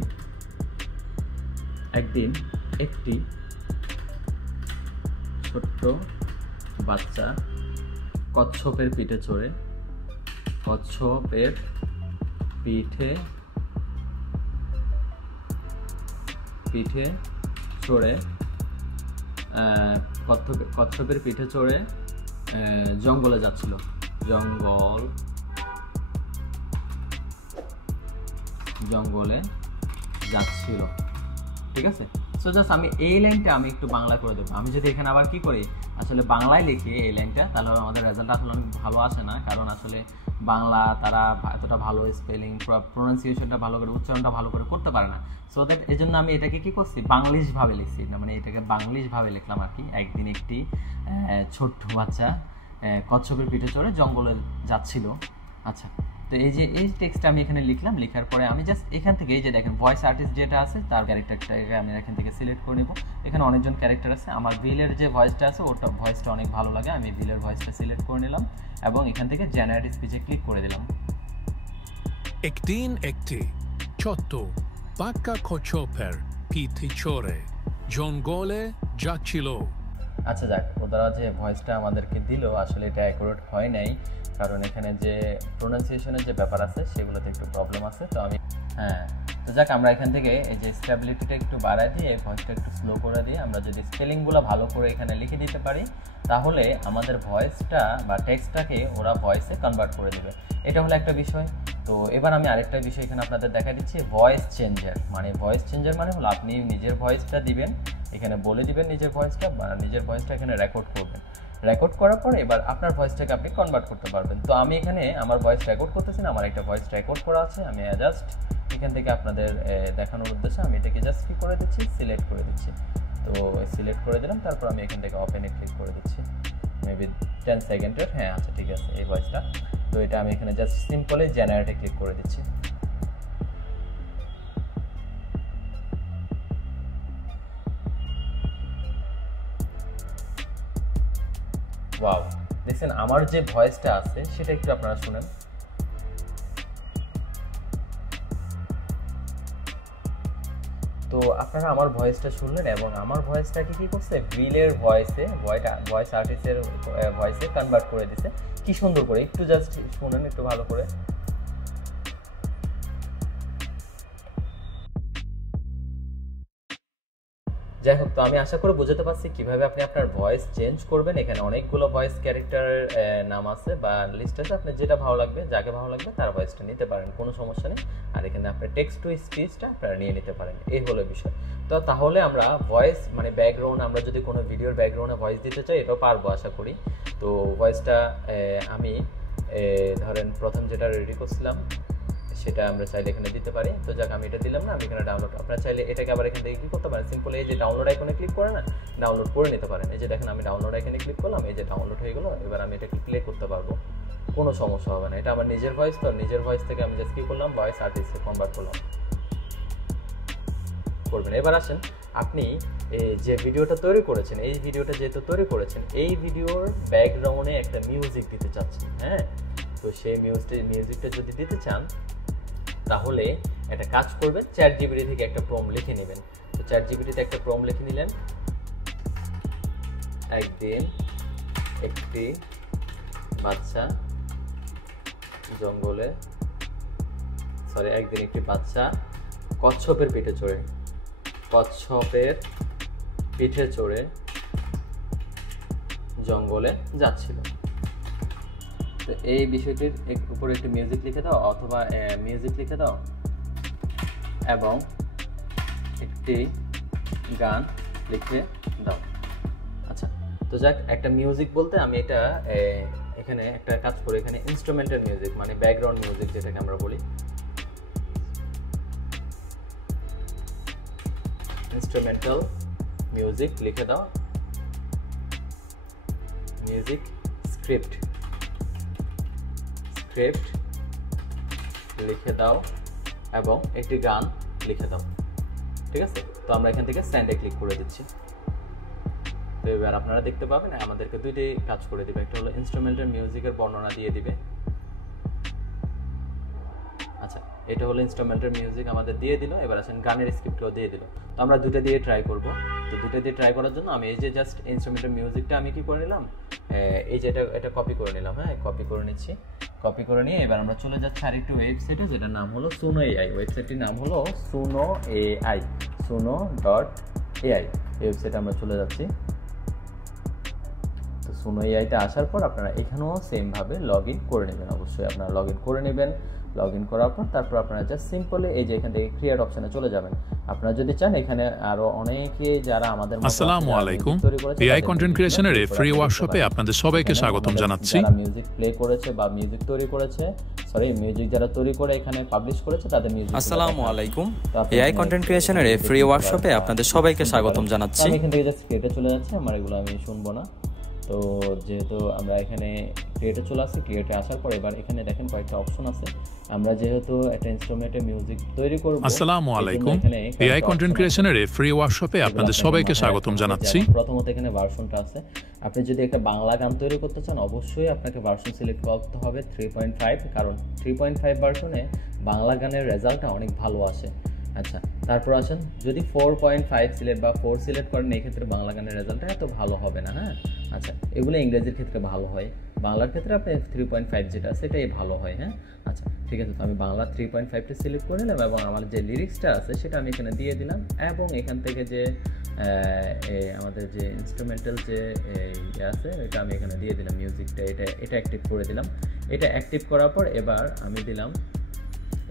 একটি ছোট্ট বাচ্চা কচ্ছপের পিঠে চড়ে জঙ্গলে যাচ্ছিল। ঠিক আছে। সো জাস্ট আমি এই লাইনটা আমি একটু বাংলা করে দেবো। আমি যদি এখানে আবার কি করি, আসলে বাংলায় লিখি এই লাইনটা, তাহলে আমাদের রেজাল্ট আসলে অনেক ভালো আসে না, কারণ আসলে বাংলা তারা এতটা ভালো স্পেলিং প্রোনাউন্সিয়েশনটা ভালো করে, উচ্চারণটা ভালো করে করতে পারে না। সো দ্যাট এই জন্য আমি এটাকে কি করছি, বাংলিশভাবে লিখছি, মানে এটাকে বাংলিশভাবে লিখলাম আর কি। একদিন একটি ছোট্ট বাচ্চা কচ্ছপের পিঠে চড়ে জঙ্গলে যাচ্ছিল। আচ্ছা, তো এই টেক্সটটা আমি এখানে লিখলাম। লেখার পরে আমি জাস্ট এখান থেকে এই যে দেখেন ভয়েস আর্টিস্ট যেটা আছে তার ক্যারেক্টারটাকে আমি এখান থেকে সিলেক্ট করে নেব। এখানে অনেকজন ক্যারেক্টার আছে, আমার ভিলের যে ভয়েসটা আছে ওটা ভয়েসটা অনেক ভালো লাগে, আমি ভিলের ভয়েসটা সিলেক্ট করে নিলাম এবং এখান থেকে জেনারেট স্পিচে ক্লিক করে দিলাম। একদিন একটি ছোট্ট বাচ্চা কচ্ছপের পিঠে চড়ে জঙ্গলে যাচ্ছিল। আচ্ছা যাক, ওরা যে ভয়েসটা আমাদেরকে দিল আসলে এটা অ্যাকুরেট হয় নাই, কারণ এখানে যে প্রোনাউন্সিয়েশনের যে ব্যাপার আছে সেগুলোতে একটু প্রবলেম আছে। তো আমি তো যাক, আমরা এখান থেকে এই যে স্টেবিলিটিটা একটু বাড়ায় দিয়ে এই ভয়েসটা একটু স্লো করে দিয়ে আমরা যদি স্পেলিংগুলো ভালো করে এখানে লিখে দিতে পারি, তাহলে আমাদের ভয়েসটা বা টেক্সটটাকে ওরা ভয়েসে কনভার্ট করে দেবে। এটা হলো একটা বিষয়। তো এবার আমি আরেকটা বিষয় এখানে আপনাদের দেখা দিচ্ছি, ভয়েস চেঞ্জার মানে হলো আপনি নিজের ভয়েসটা দিবেন, এখানে বলে দিবেন নিজের ভয়েসটা, বা নিজের ভয়েসটা এখানে রেকর্ড করবেন। রেকর্ড করার পরে এবার আপনার ভয়েসটাকে আপনি কনভার্ট করতে পারবেন। তো আমি এখানে আমার ভয়েস রেকর্ড করতেছি না, আমার একটা ভয়েস রেকর্ড করা আছে। আমি জাস্ট এখান থেকে আপনাদের দেখানোর উদ্দেশ্যে আমি এটাকে জাস্ট কি করে দিচ্ছি, সিলেক্ট করে দিচ্ছি। তো সিলেক্ট করে দিলাম, তারপর আমি এখান থেকে ওপেনে ক্লিক করে দিচ্ছি, মেবি 10 সেকেন্ডের। হ্যাঁ, আচ্ছা ঠিক আছে, এই ভয়েসটা। তো এটা আমি এখানে জাস্ট সিম্পলি জেনারেটে ক্লিক করে দিচ্ছি। ওয়াও, দেখছেন আমার যে ভয়েসটা আছে সেটা একটু আপনারা শুনেন। তো আপনারা আমার ভয়েসটা শুনলেন এবং আমার ভয়েসটাকে কি করছে, ভিলের ভয়েস আর্টিস্টের ভয়েসে কনভার্ট করে দিছে। কি সুন্দর করে, একটু জাস্ট শুনেন একটু ভালো করে। যাই হোক, তো আমি আশা করে বোঝাতে পারছি কিভাবে আপনি আপনার ভয়েস চেঞ্জ করবেন। এখানে অনেকগুলো ভয়েস ক্যারেক্টারের নাম আছে বা লিস্ট আছে, আপনার যেটা ভালো লাগবে, যাকে ভালো লাগবে তার ভয়েসটা নিতে পারেন, কোনো সমস্যা নেই। আর এখানে আপনার টেক্সট টু স্পিচটা আপনারা নিয়ে নিতে পারেন, এই হলো বিষয়। তো তাহলে আমরা ভয়েস মানে ব্যাকগ্রাউন্ড, আমরা যদি কোনো ভিডিওর ব্যাকগ্রাউন্ডে ভয়েস দিতে চাই এটাও পারবো আশা করি। তো ভয়েসটা আমি ধরেন প্রথম যেটা রেডি করছিলাম সেটা আমরা চাইলে এখানে দিতে পারি। তো যাক, আমি এটা দিলাম না, আমি এখানে ডাউনলোড, আপনারা চাইলে এটাকে আবার এখান থেকে কি করতে পারেন, সিম্পল এই যে ডাউনলোড আইকনে ক্লিক করে না, ডাউনলোড করে নিতে পারেন। এই যে দেখেন আমি ডাউনলোড আইকনে ক্লিক করলাম, এই যে ডাউনলোড হয়ে গেল। এবার আমি এটাকে প্লে করতে পারবো, কোনো সমস্যা হবে না। এটা আমার নিজের ভয়েস, তো নিজের ভয়েস থেকে আমি জাস্ট কি করলাম, ভয়েস আর্টিস্টে কনভার্ট করবেন। এবার আসেন, আপনি যে ভিডিওটা তৈরি করেছেন, এই ভিডিওটা যেহেতু তৈরি করেছেন, এই ভিডিওর ব্যাকগ্রাউন্ডে একটা মিউজিক দিতে চাচ্ছেন। হ্যাঁ, তো সেই মিউজিকটা যদি দিতে চান তাহলে একটা কাজ করবেন, ChatGPT থেকে একটা প্রম্পট লিখে নেবেন। তো ChatGPT-তে একটা প্রম্পট লিখে নিলেন, একদিন একটি বাচ্চা কচ্ছপের পিঠে চড়ে জঙ্গলে যাচ্ছিল। তো এই বিষয়টির উপরে একটি মিউজিক লিখে দাও, অথবা মিউজিক লিখে দাও এবং একটি গান লিখে দাও। আচ্ছা, তো যাক, একটা মিউজিক বলতে আমি এটা এখানে একটা কাজ করি, এখানে ইনস্ট্রুমেন্টাল মিউজিক মানে ব্যাকগ্রাউন্ড মিউজিক যেটাকে আমরা বলি, ইনস্ট্রুমেন্টাল মিউজিক লিখে দাও, মিউজিক স্ক্রিপ্ট স্ক্রিপ্ট লিখে দাও এবং একটি গান লিখে দাও। ঠিক আছে, তো আমরা এখান থেকে সেন্ডে ক্লিক করে দিচ্ছি। তো এবার আপনারা দেখতে পাবেন আমাদেরকে দুইটাই কাজ করে দিবে, একটা হলো ইনস্ট্রুমেন্টাল মিউজিকের বর্ণনা দিয়ে দিবে। আচ্ছা, এটা হলো ইনস্ট্রুমেন্টাল মিউজিক আমাদের দিয়ে দিল। এবার আসেন গানের স্ক্রিপ্টও দিয়ে দিল। তো আমরা দুটো দিয়ে ট্রাই করব। তো দুটো দিয়ে ট্রাই করার জন্য আমি এই যে জাস্ট ইনস্ট্রুমেন্টাল মিউজিকটা আমি কি করে নিলাম, এই যে এটা কপি করে নিলাম। হ্যাঁ, কপি করে নিচ্ছি। কপি করে নিয়ে এবার আমরা চলে যাচ্ছি আরেকটু ওয়েবসাইটে, যেটার নাম হলো সুনো এআই। ওয়েবসাইটটির নাম হলো সুনো এআই, suno.ai। এই ওয়েবসাইটে আমরা চলে যাচ্ছি। তো সুনো এআইতে আসার পর আপনারা এখানেও সেমভাবে লগ ইন করে নেবেন। অবশ্যই আপনারা লগ ইন করে নেবেন। লগ ইন করার পর তারপর আপনারা জাস্ট সিম্পলি এই যে এখান থেকে ক্রিয়েট অপশনে চলে যাবেন। আপনারা যদি চান এখানে আরো অনেকে যারা আমাদের আসসালামু আলাইকুম, এআই কন্টেন্ট ক্রিয়েশনের এই ফ্রি ওয়ার্কশপে আপনাদের সবাইকে স্বাগতম জানাচ্ছি। যারা মিউজিক প্লে করেছে বা মিউজিক তৈরি করেছে, মিউজিক যারা তৈরি করে এখানে পাবলিশ করেছে তাদের মিউজিক। আসসালামু আলাইকুম, এআই কন্টেন্ট ক্রিয়েশনের এই ফ্রি ওয়ার্কশপে আপনাদের সবাইকে স্বাগতম জানাচ্ছি। আমি এখান থেকে জাস্ট ক্রিয়েটে চলে যাচ্ছি, আমার এগুলো আমি শুনবো না। তো যেহেতু আমরা এখানে ক্রিয়েটে চলে আসছি, ক্রিয়েটে আসার পর এবার এখানে দেখেন কয়েকটা অপশন আছে। আমরা যেহেতু একটা ইনস্ট্রুমেন্টে মিউজিক তৈরি করব। আসসালামু আলাইকুম, এআই কন্টেন্ট ক্রিয়েশনের এই ফ্রি ওয়ার্কশপে আপনাদের সবাইকে স্বাগতম জানাচ্ছি। প্রথমত এখানে ভার্সনটা আছে। আপনি যদি একটা বাংলা গান তৈরি করতে চান অবশ্যই আপনাকে ভার্সন সিলেক্ট করতে হবে 3.5, কারণ 3.5 ভার্সনে বাংলা গানের রেজাল্টটা অনেক ভালো আসে। আচ্ছা, তারপর আসেন যদি 4.5 সিলেক্ট বা 4 সিলেক্ট করেন, এই ক্ষেত্রে বাংলা গানের রেজাল্টটা এত ভালো হবে না। হ্যাঁ, আচ্ছা, এগুলো ইংরেজির ক্ষেত্রে ভালো হয়, বাংলার ক্ষেত্রে আপনি 3.5 যেটা সেটাই ভালো হয়। হ্যাঁ, আচ্ছা, ঠিক আছে। তো আমি বাংলা 3.5টা সিলেক্ট করে নিলাম এবং আমার যে লিরিক্সটা আছে সেটা আমি এখানে দিয়ে দিলাম এবং এখান থেকে যে আমাদের যে ইনস্ট্রুমেন্টাল যে আছে এটা আমি এখানে দিয়ে দিলাম, মিউজিকটা এটা অ্যাক্টিভ করে দিলাম। এটা অ্যাক্টিভ করার পর এবার আমি দিলাম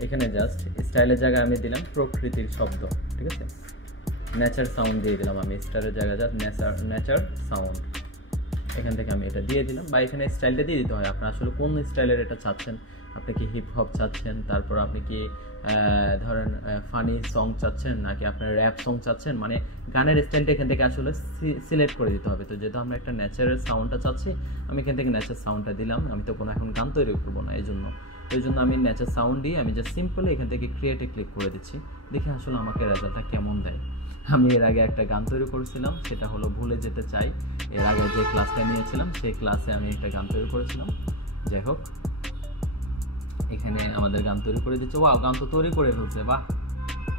এখানে জাস্ট স্টাইলের জায়গায় আমি দিলাম প্রকৃতির শব্দ। ঠিক আছে, নেচার সাউন্ড দিয়ে দিলাম আমি স্টাইলের জায়গায় জাস্ট নেচার সাউন্ড। এখান থেকে আমি এটা দিয়ে দিলাম, বা এখানে স্টাইলটা দিয়ে দিতে হয়। আপনার আসলে কোন স্টাইলের এটা চাচ্ছেন, আপনি কি হিপ হপ চাচ্ছেন, তারপর আপনি কি ধরেন ফানি সং চাচ্ছেন, নাকি আপনার র্যাপ সং চাচ্ছেন, মানে গানের স্টাইলটা এখান থেকে আসলে সিলেক্ট করে দিতে হবে। তো যেহেতু আমরা একটা ন্যাচারাল সাউন্ডটা চাচ্ছি, আমি এখান থেকে ন্যাচার সাউন্ডটা দিলাম। আমি তো কোনো এখন গান তৈরি করবো না, এই জন্য আমি ন্যাচার সাউন্ড দিয়ে আমি জাস্ট সিম্পলি এখান থেকে ক্রিয়েটে ক্লিক করে দিচ্ছি। দেখি আসলে আমাকে রেজাল্টটা কেমন দেয়। আমি এর আগে একটা গান তৈরি করেছিলাম, সেটা হলো ভুলে যেতে চাই। এর আগে যে ক্লাসটা নিয়েছিলাম সেই ক্লাসে আমি একটা গান তৈরি করেছিলাম। যাই হোক, এখানে আমাদের গান তৈরি করে দিচ্ছে। ওয়াও, গান তো তৈরি করে ফেলছে, বাহ।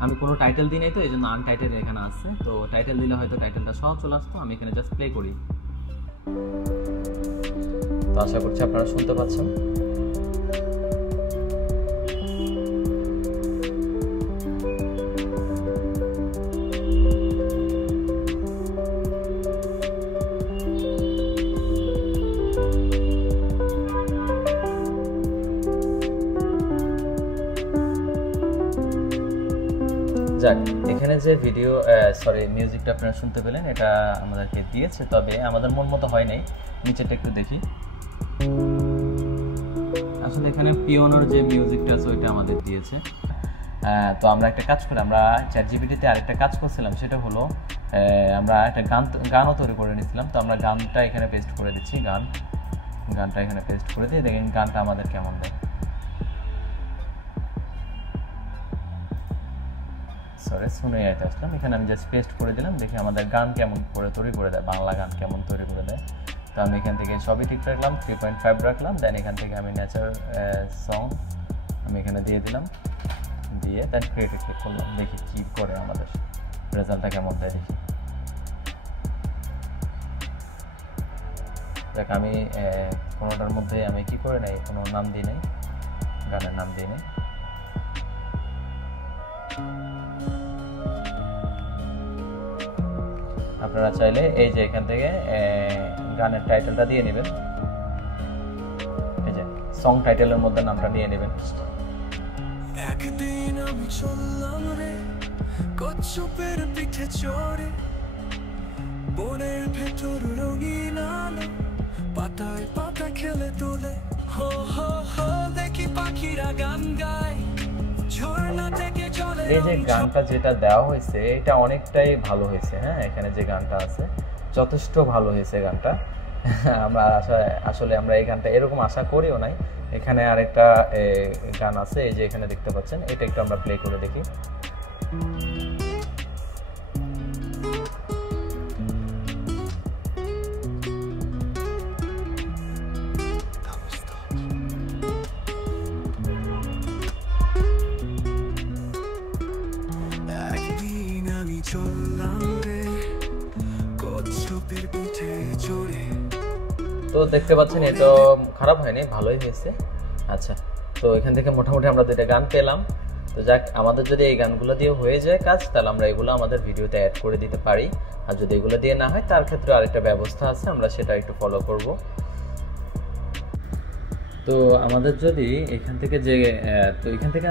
আমি কোনো টাইটেল দিই নাই, তো এই জন্য আনটাইটেল এখানে আসছে। তো টাইটেল দিলে হয়তো টাইটেলটা সহজ চলে আসতো। আমি এখানে জাস্ট প্লে করি। তো আশা করছি আপনারা শুনতে পাচ্ছেন। যাক, এখানে যে মিউজিকটা আপনারা শুনতে পেলেন, এটা আমাদেরকে দিয়েছে, তবে আমাদের মন মতো হয় নাই। নিচেটা একটু দেখি। আসলে এখানে পিওনোর যে মিউজিকটা আছে ওইটা আমাদের দিয়েছে। তো আমরা একটা কাজ করি, আমরা চ্যাটজিপিটিতে আরেকটা কাজ করছিলাম, সেটা হলো আমরা একটা গানও তৈরি করে নিয়েছিলাম। তো আমরা গানটা এখানে পেস্ট করে দিচ্ছি। গানটা এখানে পেস্ট করে দিয়ে দেখেন গানটা আমাদের কেমন দেয়। শুনে যাইতে আসলাম, এখানে আমি জাস্ট পেস্ট করে দিলাম। দেখি আমাদের গান কেমন করে তৈরি করে দেয়, বাংলা গান কেমন তৈরি করে দেয়। তো আমি এখান থেকে সবই ঠিক রাখলাম, 3.5 রাখলাম। দেন এখান থেকে আমি নেচার সং আমি এখানে দিয়ে দিলাম, দিয়ে দেন ক্রিয়েটে ক্লিক করলাম। দেখি কি করে আমাদের রেজাল্টটা কেমন দেয় দেখি। দেখ, আমি কোনোটার মধ্যে আমি কি করে নাই, কোনো নাম দিই নাই, গানের নাম দিই নাই। আপনারা চাইলে এই যে এখান থেকে গানের টাইটেলটা দিয়ে নেবেন, এই যে সং টাইটেলের মধ্যে নামটা নিয়ে নেবেন। একদিন আমি চললাম রে কচ্ছপের পিঠে চড়ে, বনের ভেতর রঙিন আলো পাতায় পাতা খেলে তোলে। হো হো হো দেখি পাখিরা গান গায়, ঝর্ণা থেকে চলে। এই যে গানটা যেটা দেওয়া হয়েছে এটা অনেকটাই ভালো হয়েছে। হ্যাঁ, এখানে যে গানটা আছে যথেষ্ট ভালো হয়েছে গানটা। আমরা আসলে আমরা এই গানটা এরকম আশা করিও নাই। এখানে আরেকটা গান আছে, এই যে এখানে দেখতে পাচ্ছেন, এটা একটু আমরা প্লে করে দেখি। একদিন আমি চললাম রে কচ্ছপের পিঠে চড়ে। তো দেখতে পাচ্ছেন এটা খারাপ হয়নি, ভালোই হয়েছে। আচ্ছা, তো এখান থেকে মোটামুটি আমরা দুইটা গান পেলাম। তো যাক, আমাদের যদি এই গানগুলো দিয়ে হয়ে যায় কাজ, তাহলে আমরা এগুলো আমাদের ভিডিওতে অ্যাড করে দিতে পারি। আর যদি এগুলো দিয়ে না হয়, তার ক্ষেত্রে আরেকটা ব্যবস্থা আছে, আমরা সেটা একটু ফলো করব। তো আমাদের যদি এখান থেকে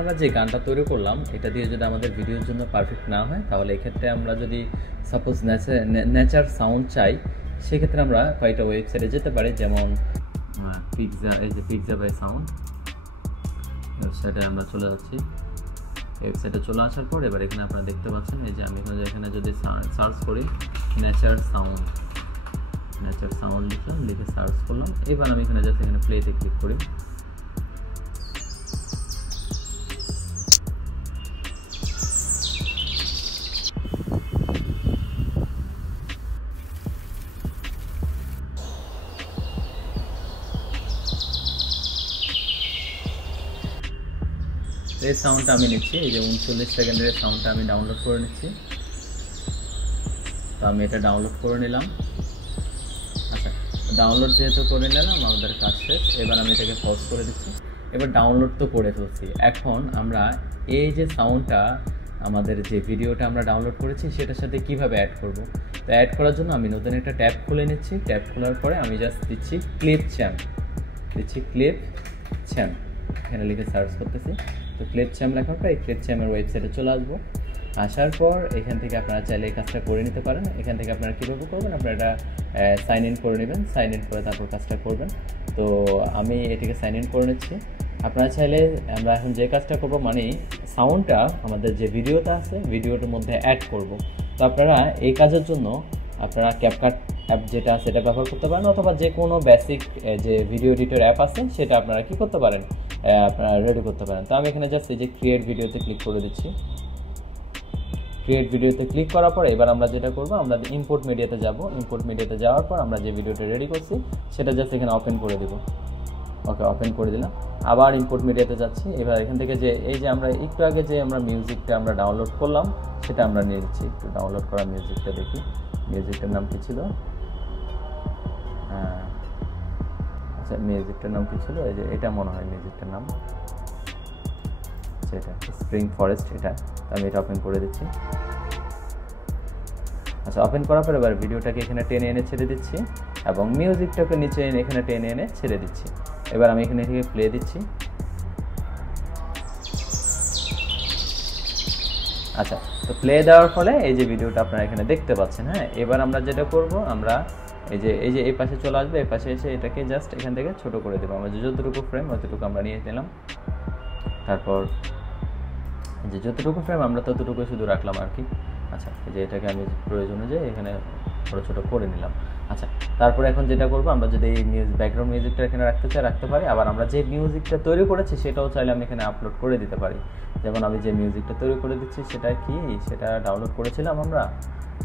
আমরা যে গানটা তৈরি করলাম, এটা দিয়ে যদি আমাদের ভিডিওর জন্য পারফেক্ট না হয়, তাহলে এক্ষেত্রে আমরা যদি সাপোজ নেচার সাউন্ড চাই, সেক্ষেত্রে আমরা কয়েকটা ওয়েবসাইটে যেতে পারি, যেমন পিৎজা বাই সাউন্ড ওয়েবসাইটে আমরা চলে যাচ্ছি। ওয়েবসাইটে চলে আসার পর এবার এখানে আপনারা দেখতে পাচ্ছেন, এই যে আমি এখানে যদি সার্চ করি নেচার সাউন্ড লিখলাম, লিখে সার্চ করলাম। এবার আমি এখানে জাস্ট এখানে প্লেতে ক্লিক করি। এই সাউন্ডটা আমি নিচ্ছি, এই যে 39 সেকেন্ডের সাউন্ডটা আমি ডাউনলোড করে নিচ্ছি। তো আমি এটা ডাউনলোড করে নিলাম। আচ্ছা, ডাউনলোড যেহেতু করে নিলাম, আমাদের কাজ শেষ। এবার আমি এটাকে পজ করে দিচ্ছি। এবার ডাউনলোড তো করে ফেলছি, এখন আমরা এই যে সাউন্ডটা আমাদের যে ভিডিওটা আমরা ডাউনলোড করেছি সেটার সাথে কিভাবে অ্যাড করব। তো অ্যাড করার জন্য আমি নতুন একটা ট্যাব খুলে নিচ্ছি। ট্যাব খোলার পরে আমি জাস্ট দিচ্ছি ক্লিপ চ্যাম্প, এখানে লিখে সার্চ করতেছি। তো ক্লিপ চ্যাম্প লেখার পর এই ক্লিপ চ্যাম্পের ওয়েবসাইটে চলে আসবো। আসার পর এখান থেকে আপনারা চাইলে এই কাজটা করে নিতে পারেন। এখান থেকে আপনারা কীভাবে করবেন, আপনারা এটা সাইন ইন করে নেবেন, সাইন ইন করে তারপর কাজটা করবেন। তো আমি এটিকে সাইন ইন করে নিচ্ছি। আপনারা চাইলে আমরা এখন যে কাজটা করবো, মানে সাউন্ডটা আমাদের যে ভিডিওটা আছে ভিডিওটার মধ্যে অ্যাড করব। তো আপনারা এই কাজের জন্য আপনারা ক্যাপকাট অ্যাপ যেটা আছে সেটা ব্যবহার করতে পারেন, অথবা যে কোনো বেসিক যে ভিডিও এডিটর অ্যাপ আছে সেটা আপনারা কী করতে পারেন, আপনারা রেডি করতে পারেন। তো আমি এখানে জাস্ট এই যে ক্রিয়েট ভিডিওতে ক্লিক করে দিচ্ছি। ক্রিয়েট ভিডিওতে ক্লিক করার পর এবার আমরা যেটা করবো, আমরা ইম্পোর্ট মিডিয়াতে যাব। ইম্পোর্ট মিডিয়াতে যাওয়ার পর আমরা যে ভিডিওটা রেডি করছি সেটা জাস্ট এখানে ওপেন করে দেবো। ওকে, ওপেন করে দিলাম। আবার ইম্পোর্ট মিডিয়াতে যাচ্ছি। এবার এখান থেকে যে এই যে আমরা একটু আগে যে আমরা মিউজিকটা আমরা ডাউনলোড করলাম সেটা আমরা নিয়ে নিচ্ছি। একটু ডাউনলোড করা মিউজিকটা দেখি, মিউজিকটার নাম কি ছিল? আচ্ছা, মিউজিকটার নাম কি ছিল? এই যে এটা মনে হয় মিউজিকটার নাম, এটা স্প্রিং ফরেস্ট। এটা আমি এটা ওপেন করে দিচ্ছি। আচ্ছা, ওপেন করার পর এবার ভিডিওটাকে এখানে টেনে এনে ছেড়ে দিচ্ছি এবং মিউজিকটাকে নিচে এখানে টেনে এনে ছেড়ে দিচ্ছি। এবার আমি এখানে থেকে প্লে দিচ্ছি। আচ্ছা, তো প্লে দেওয়ার ফলে এই যে ভিডিওটা আপনারা এখানে দেখতে পাচ্ছেন। হ্যাঁ, এবার আমরা যেটা করব, আমরা এই যে এই পাশে চলে আসবে, এই পাশে এসে এটাকে জাস্ট এখান থেকে ছোট করে দেবো। আমরা যতটুকু ফ্রেম অতটুকু আমরা নিয়ে নিলাম। তারপর যে যতটুকু ফ্রেম আমরা ততটুকু শুধু রাখলাম আর কি। আচ্ছা, এই যে এটাকে আমি প্রয়োজন অনুযায়ী এখানে ছোটো করে নিলাম। আচ্ছা, তারপরে এখন যেটা করবো, আমরা যদি এই ব্যাকগ্রাউন্ড মিউজিকটা এখানে রাখতে চাই রাখতে পারি। আবার আমরা যে মিউজিকটা তৈরি করেছি সেটাও চাইলে আমি এখানে আপলোড করে দিতে পারি। যেমন আমি যে মিউজিকটা তৈরি করে দিচ্ছি সেটা কি, সেটা ডাউনলোড করেছিলাম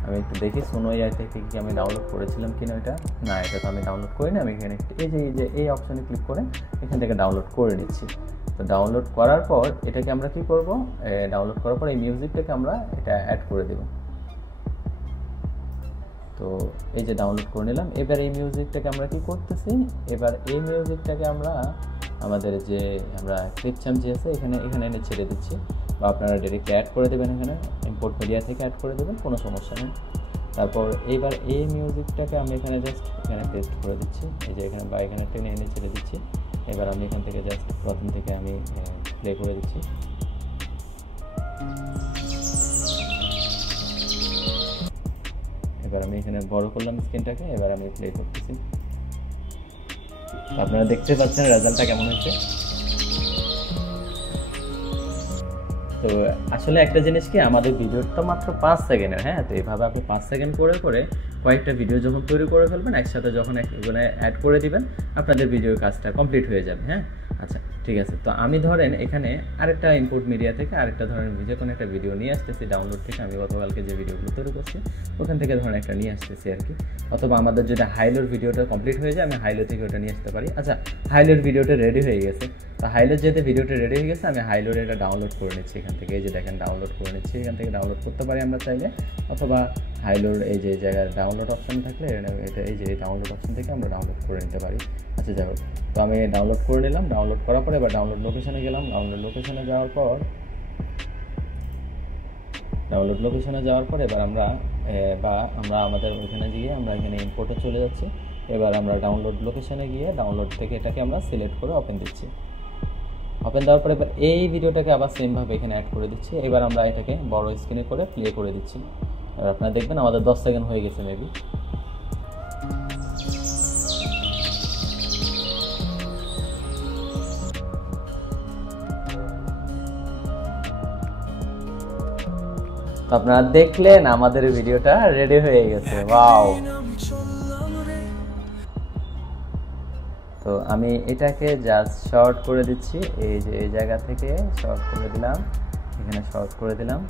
আমি একটু দেখি সোনোয়াই থেকে কি আমি ডাউনলোড করেছিলাম কিনা। এটা না, এটা তো আমি ডাউনলোড করিনি। আমি এখানে এই অপশনে ক্লিক করে এখান থেকে ডাউনলোড করে নিচ্ছি। তো ডাউনলোড করার পর এটাকে আমরা কি করব, ডাউনলোড করার পর এই মিউজিকটাকে আমরা এটা অ্যাড করে দেব। তো এই যে ডাউনলোড করে নিলাম। এবার এই মিউজিকটাকে আমরা কি করতেছি, এবার এই মিউজিকটাকে আমরা আমাদের যে আমরা ক্লিপ চ্যাম্প যে আছে এখানে এনে ছেড়ে দিচ্ছি, বা আপনারা ডাইরেক্টলি অ্যাড করে দেবেন। এখানে ইম্পোর্ট মিডিয়া থেকে অ্যাড করে দেবেন, কোনো সমস্যা নেই। তারপর এইবার এই মিউজিকটাকে আমি এখানে জাস্ট এখানে পেস্ট করে দিচ্ছি। এই যে এখানে বা এখানে টেনে এনে ছেড়ে দিচ্ছি। এবার আমি এখান থেকে জাস্ট প্রথম থেকে আমি প্লে করে দিচ্ছি। এবার আমি এখানে বড় করলাম স্ক্রিনটাকে, এবার আমি প্লে করতেছি। আপনারা দেখতে পাচ্ছেন রেজাল্টটা কেমন হচ্ছে। তো আসলে একটা জিনিস কি, আমাদের ভিডিওটা মাত্র 5 সেকেন্ডের। হ্যাঁ, তো এইভাবে আপনি 5 সেকেন্ড করে কয়েকটা ভিডিও যখন তৈরি করে ফেলবেন, একসাথে যখন এগুলো অ্যাড করে দিবেন, আপনাদের ভিডিওর কাজটা কমপ্লিট হয়ে যাবে। হ্যাঁ, আচ্ছা ঠিক আছে, তো আমি ধরেন এখানে আরেকটা ইনপুট মিডিয়া থেকে আরেকটা ধরেন যে কোনো একটা ভিডিও নিয়ে আসতেছি ডাউনলোড থেকে, আমি গতকালকে যে ভিডিওগুলো তৈরি করছি ওখান থেকে ধরেন একটা নিয়ে আসতেছি আর কি। অথবা আমাদের যদি হাইলোর ভিডিওটা কমপ্লিট হয়ে যায় আমি হাইলো থেকে ওটা নিয়ে আসতে পারি। আচ্ছা হাইলোর ভিডিওটা রেডি হয়ে গেছে, তো হাইলোর যেতে ভিডিওটা রেডি হয়ে গেছে আমি হাইলোর এটা ডাউনলোড করে নিচ্ছি এখান থেকে। এই যে দেখেন ডাউনলোড করে নিচ্ছি, এখান থেকে ডাউনলোড করতে পারি আমরা চাইলে, অথবা হাইলোর এই যে জায়গায় ডাউনলোড অপশন থাকলে এটা এই যে ডাউনলোড অপশন থেকে আমরা ডাউনলোড করে নিতে পারি। আচ্ছা যাই হোক, তো আমি ডাউনলোড করে নিলাম। ডাউনলোড করার পরে এবার ডাউনলোড লোকেশনে গেলাম। ডাউনলোড লোকেশনে যাওয়ার পর এবার আমরা আমাদের ওইখানে গিয়ে আমরা এখানে ইম্পোর্টে চলে যাচ্ছি। এবার আমরা ডাউনলোড লোকেশনে গিয়ে ডাউনলোড থেকে এটাকে আমরা সিলেক্ট করে ওপেন দিচ্ছি। ওপেন দেওয়ার পরে এবার এই ভিডিওটাকে আবার সেমভাবে এখানে অ্যাড করে দিচ্ছি। এবার আমরা এটাকে বড় স্ক্রিনে করে প্লে করে দিচ্ছি। এবার আপনারা দেখবেন আমাদের 10 সেকেন্ড হয়ে গেছে মেবি। তো আপনারা দেখলেন আমাদের ভিডিওটা রেডি হয়ে গেছে। ওয়াও! তো আমি এটাকে জাস্ট শর্ট করে দিচ্ছি, এই যে এই জায়গা থেকে শর্ট করে দিলাম, এখানে শর্ট করে দিলাম।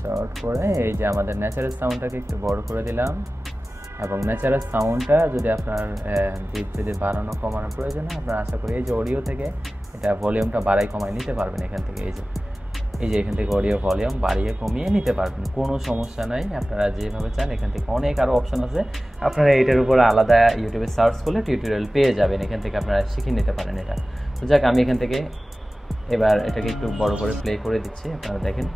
শর্ট করে এই যে আমাদের ন্যাচারাল সাউন্ডটাকে একটু বড় করে দিলাম, এবং ন্যাচারাল সাউন্ডটা যদি আপনার বিট যদি বাড়ানো কমানো প্রয়োজন হয় আপনারা আশা করি এই যে অডিও থেকে এটা ভলিউমটা বাড়াই কমাই নিতে পারবেন। এখান থেকে এই যে এখান থেকে অডিও ভলিউম বাড়িয়ে কমিয়ে নিতে পারবেন, কোনো সমস্যা নাই। আপনারা যেভাবে চান এখান থেকে অনেক আরও অপশন আছে, আপনারা এটার উপর আলাদা ইউটিউবে সার্চ করলে টিউটোরিয়াল পেয়ে যাবেন, এখান থেকে আপনারা শিখে নিতে পারেন এটা। তো যাক, আমি এখান থেকে এবার এটাকে একটু বড় করে প্লে করে দিচ্ছি, আপনারা দেখেন।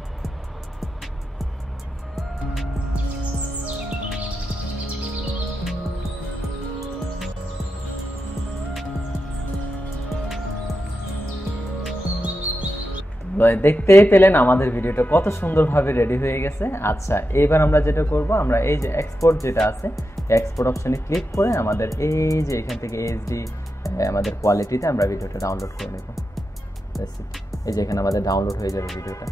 দেখতেই পেলেন আমাদের ভিডিওটা কত সুন্দরভাবে রেডি হয়ে গেছে। আচ্ছা এবার আমরা যেটা করব, আমরা এই যে এক্সপোর্ট যেটা আছে এক্সপোর্ট অপশনে ক্লিক করে আমাদের এই যে এখান থেকে এইচডি আমাদের কোয়ালিটিতে আমরা ভিডিওটা ডাউনলোড করে নেব। এই যে এখানে আমাদের ডাউনলোড হয়ে যাবে ভিডিওটা।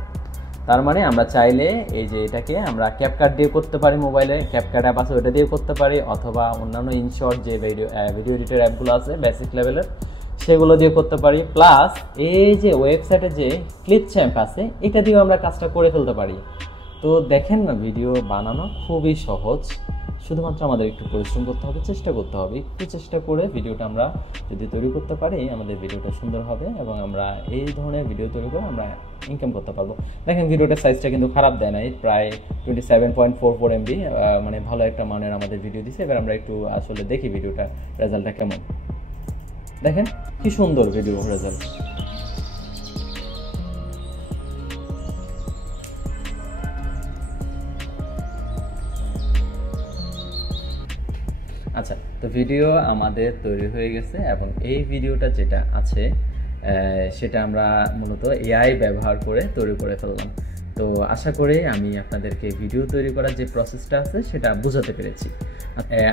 তার মানে আমরা চাইলে এই যে এটাকে আমরা ক্যাপকাট দিয়ে করতে পারি, মোবাইলে ক্যাপকাট অ্যাপ আছে ওটা দিয়ে করতে পারি, অথবা অন্যান্য ইনশর্ট যে ভিডিও এডিটর অ্যাপগুলো আছে বেসিক লেভেলের সেগুলো দিয়ে করতে পারি। প্লাস এই যে ওয়েবসাইটে যে ক্লিপচ্যাম্প আছে এটা দিয়েও আমরা কাজটা করে ফেলতে পারি। তো দেখেন না, ভিডিও বানানো খুবই সহজ, শুধুমাত্র আমাদের একটু পরিশ্রম করতে হবে, চেষ্টা করতে হবে। একটু চেষ্টা করে ভিডিওটা আমরা যদি তৈরি করতে পারি আমাদের ভিডিওটা সুন্দর হবে, এবং আমরা এই ধরনের ভিডিও তৈরি করে আমরা ইনকাম করতে পারবো। দেখেন ভিডিওটার সাইজটা কিন্তু খারাপ দেয় নাই, প্রায় 27.44 MB, মানে ভালো একটা মানের আমাদের ভিডিও দিছে। এবার আমরা একটু আসলে দেখি ভিডিওটা রেজাল্টটা কেমন। দেখেন কি সুন্দর ভিডিও রেজাল্ট। আচ্ছা, তো ভিডিও আমাদের তৈরি হয়ে গেছে, এবং এই ভিডিওটা যেটা আছে সেটা আমরা মূলত এআই ব্যবহার করে তৈরি করে ফেললাম। তো আশা করি আমি আপনাদেরকে ভিডিও তৈরি করার যে প্রসেসটা আছে সেটা বোঝাতে পেরেছি।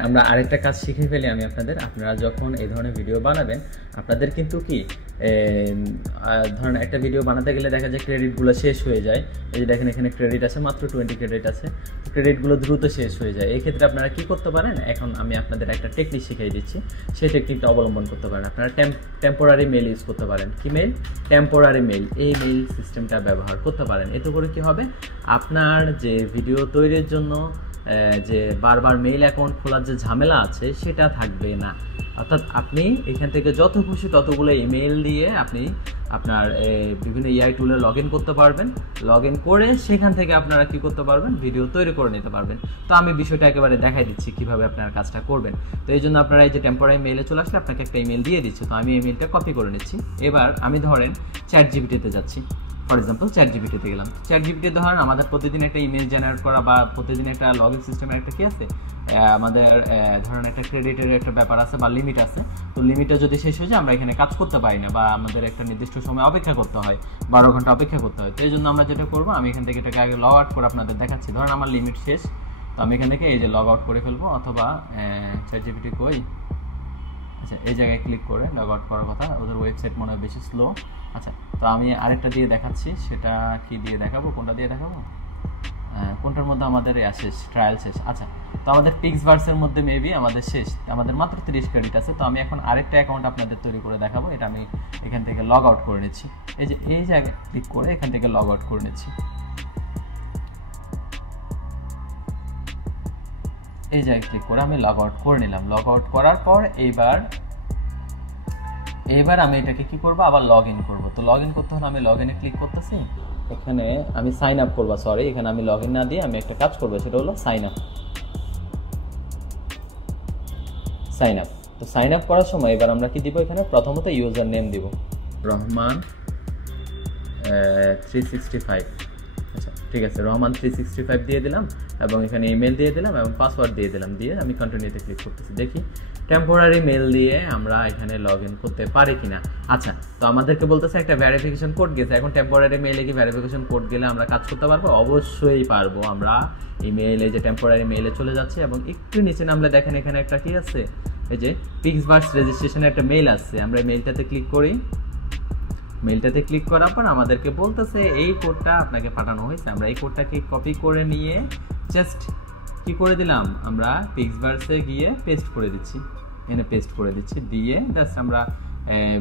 আমরা আরেকটা কাজ শিখে ফেলি আমি আপনারা যখন এই ধরনের ভিডিও বানাবেন আপনাদের কিন্তু কি ধরেন একটা ভিডিও বানাতে গেলে দেখা যায় ক্রেডিটগুলো শেষ হয়ে যায়। এই যে দেখেন এখানে ক্রেডিট আছে, মাত্র 20 ক্রেডিট আছে, ক্রেডিটগুলো দ্রুত শেষ হয়ে যায়। এই ক্ষেত্রে আপনারা কি করতে পারেন, এখন আমি আপনাদের একটা টেকনিক শিখিয়ে দিচ্ছি, সেই টেকনিকটা অবলম্বন করতে পারেন। আপনারা টেম্পোরারি মেইল ইউজ করতে পারেন। কি মেইল? Temporary mail. এই মেইল সিস্টেমটা ব্যবহার করতে পারেন। এতে করে কি হবে, আপনার যে ভিডিও তৈরির জন্য যে বারবার মেইল অ্যাকাউন্ট খোলার যে ঝামেলা আছে সেটা থাকবে না। অর্থাৎ আপনি এখান থেকে যত খুশি ততগুলো ইমেল দিয়ে আপনি আপনার বিভিন্ন এআই টুলে লগ ইন করতে পারবেন। লগ ইন করে সেখান থেকে আপনারা কি করতে পারবেন, ভিডিও তৈরি করে নিতে পারবেন। তো আমি বিষয়টা একেবারে দেখাই দিচ্ছি কিভাবে আপনারা কাজটা করবেন। তো এই জন্য আপনারা এই যে টেম্পোরারি মেইলে চলে আসলে আপনাকে একটা ইমেল দিয়ে দিচ্ছে। তো আমি ইমেলটা কপি করে নিচ্ছি। এবার আমি ধরেন চ্যাটজিপিটিতে যাচ্ছি, ফর এক্সাম্পল চ্যাটজিপিটিতে গেলাম। চ্যাটজিপিটি ধরেন আমাদের প্রতিদিন একটা ইমেল জেনারেট করা বা প্রতিদিন একটা লগ ইন সিস্টেমের একটা কি আছে, আমাদের ধরেন একটা ক্রেডিটের একটা ব্যাপার আছে বা লিমিট আছে। তো লিমিটটা যদি শেষ হয়ে যায় আমরা এখানে কাজ করতে পারি না, বা আমাদের একটা নির্দিষ্ট সময় অপেক্ষা করতে হয়, 12 ঘন্টা অপেক্ষা করতে হয়। তো এই জন্য আমরা যেটা করবো, আমি এখান থেকে এটাকে আগে লগ আউট করে আপনাদের দেখাচ্ছি। ধরেন আমার লিমিট শেষ, তো আমি এখান থেকে এই যে লগ আউট করে ফেলবো, অথবা চ্যাটজিপিটি কই, আচ্ছা এই জায়গায় ক্লিক করে লগ আউট করার কথা, ওদের ওয়েবসাইট মনে হয় বেশি স্লো। আচ্ছা, তো আমি আরেকটা দিয়ে দেখাচ্ছি, সেটা কি দিয়ে দেখাবো, কোনটা দিয়ে দেখাবো, কোনটার মধ্যে আমাদের শেষ, ট্রায়াল শেষ। আচ্ছা, তো আমাদের পিক্সভার্সের মধ্যে মেবি আমাদের শেষ, আমাদের মাত্র 30 ক্রেডিট আছে। তো আমি এখন আরেকটা অ্যাকাউন্ট আপনাদের তৈরি করে দেখাবো। এটা আমি এখান থেকে লগ আউট করে নিচ্ছি, এই জায়গায় ক্লিক করে এখান থেকে লগ আউট করে নিচ্ছি। এই জায়গায় ক্লিক করে আমি লগ আউট করে নিলাম। লগ আউট করার পর এইবার আমি এটাকে কি করব, আবার লগ ইন করবো। তো লগ ইন করতে হলে আমি লগ ইনে ক্লিক করতেছি, এখানে আমি সাইন আপ করবো, সরি এখানে আমি লগ ইন না দিয়ে আমি একটা কাজ করবো, সেটা হলো সাইন আপ। তো সাইন আপ করার সময় এবার আমরা কি দিব, এখানে প্রথমত ইউজার নেম দিব রহমান 365। আচ্ছা ঠিক আছে, রহমান 365 দিয়ে দিলাম এবং এখানে ইমেল দিয়ে দিলাম এবং পাসওয়ার্ড দিয়ে দিলাম, দিয়ে আমি কন্টিনিউতে ক্লিক করতেছি। দেখি টেম্পোরারি মেল দিয়ে আমরা এখানে লগ ইন করতে পারি কিনা। আচ্ছা, তো আমাদেরকে বলতেছে একটা ভেরিফিকেশন কোড গেছে। এখন টেম্পোরারি মেইলে কি ভেরিফিকেশন কোড গেলে আমরা কাজ করতে পারবো? অবশ্যই পারবো। আমরা ইমেইলে যে টেম্পোরারি মেইলে চলে যাচ্ছে এবং একটু নিচে নামলে দেখেন এখানে একটা কি আছে, এই যে পিক্সভার্স রেজিস্ট্রেশনের একটা মেইল আছে। আমরা মেইলটাতে ক্লিক করি, মেইলটাতে ক্লিক করার পর আমাদেরকে বলতেছে এই কোডটা আপনাকে পাঠানো হয়েছে। আমরা এই কোডটাকে কপি করে নিয়ে জাস্ট কি করে দিলাম, আমরা পিক্সভার্সে গিয়ে পেস্ট করে দিচ্ছি, এখানে পেস্ট করে দিচ্ছি, দিয়ে জাস্ট আমরা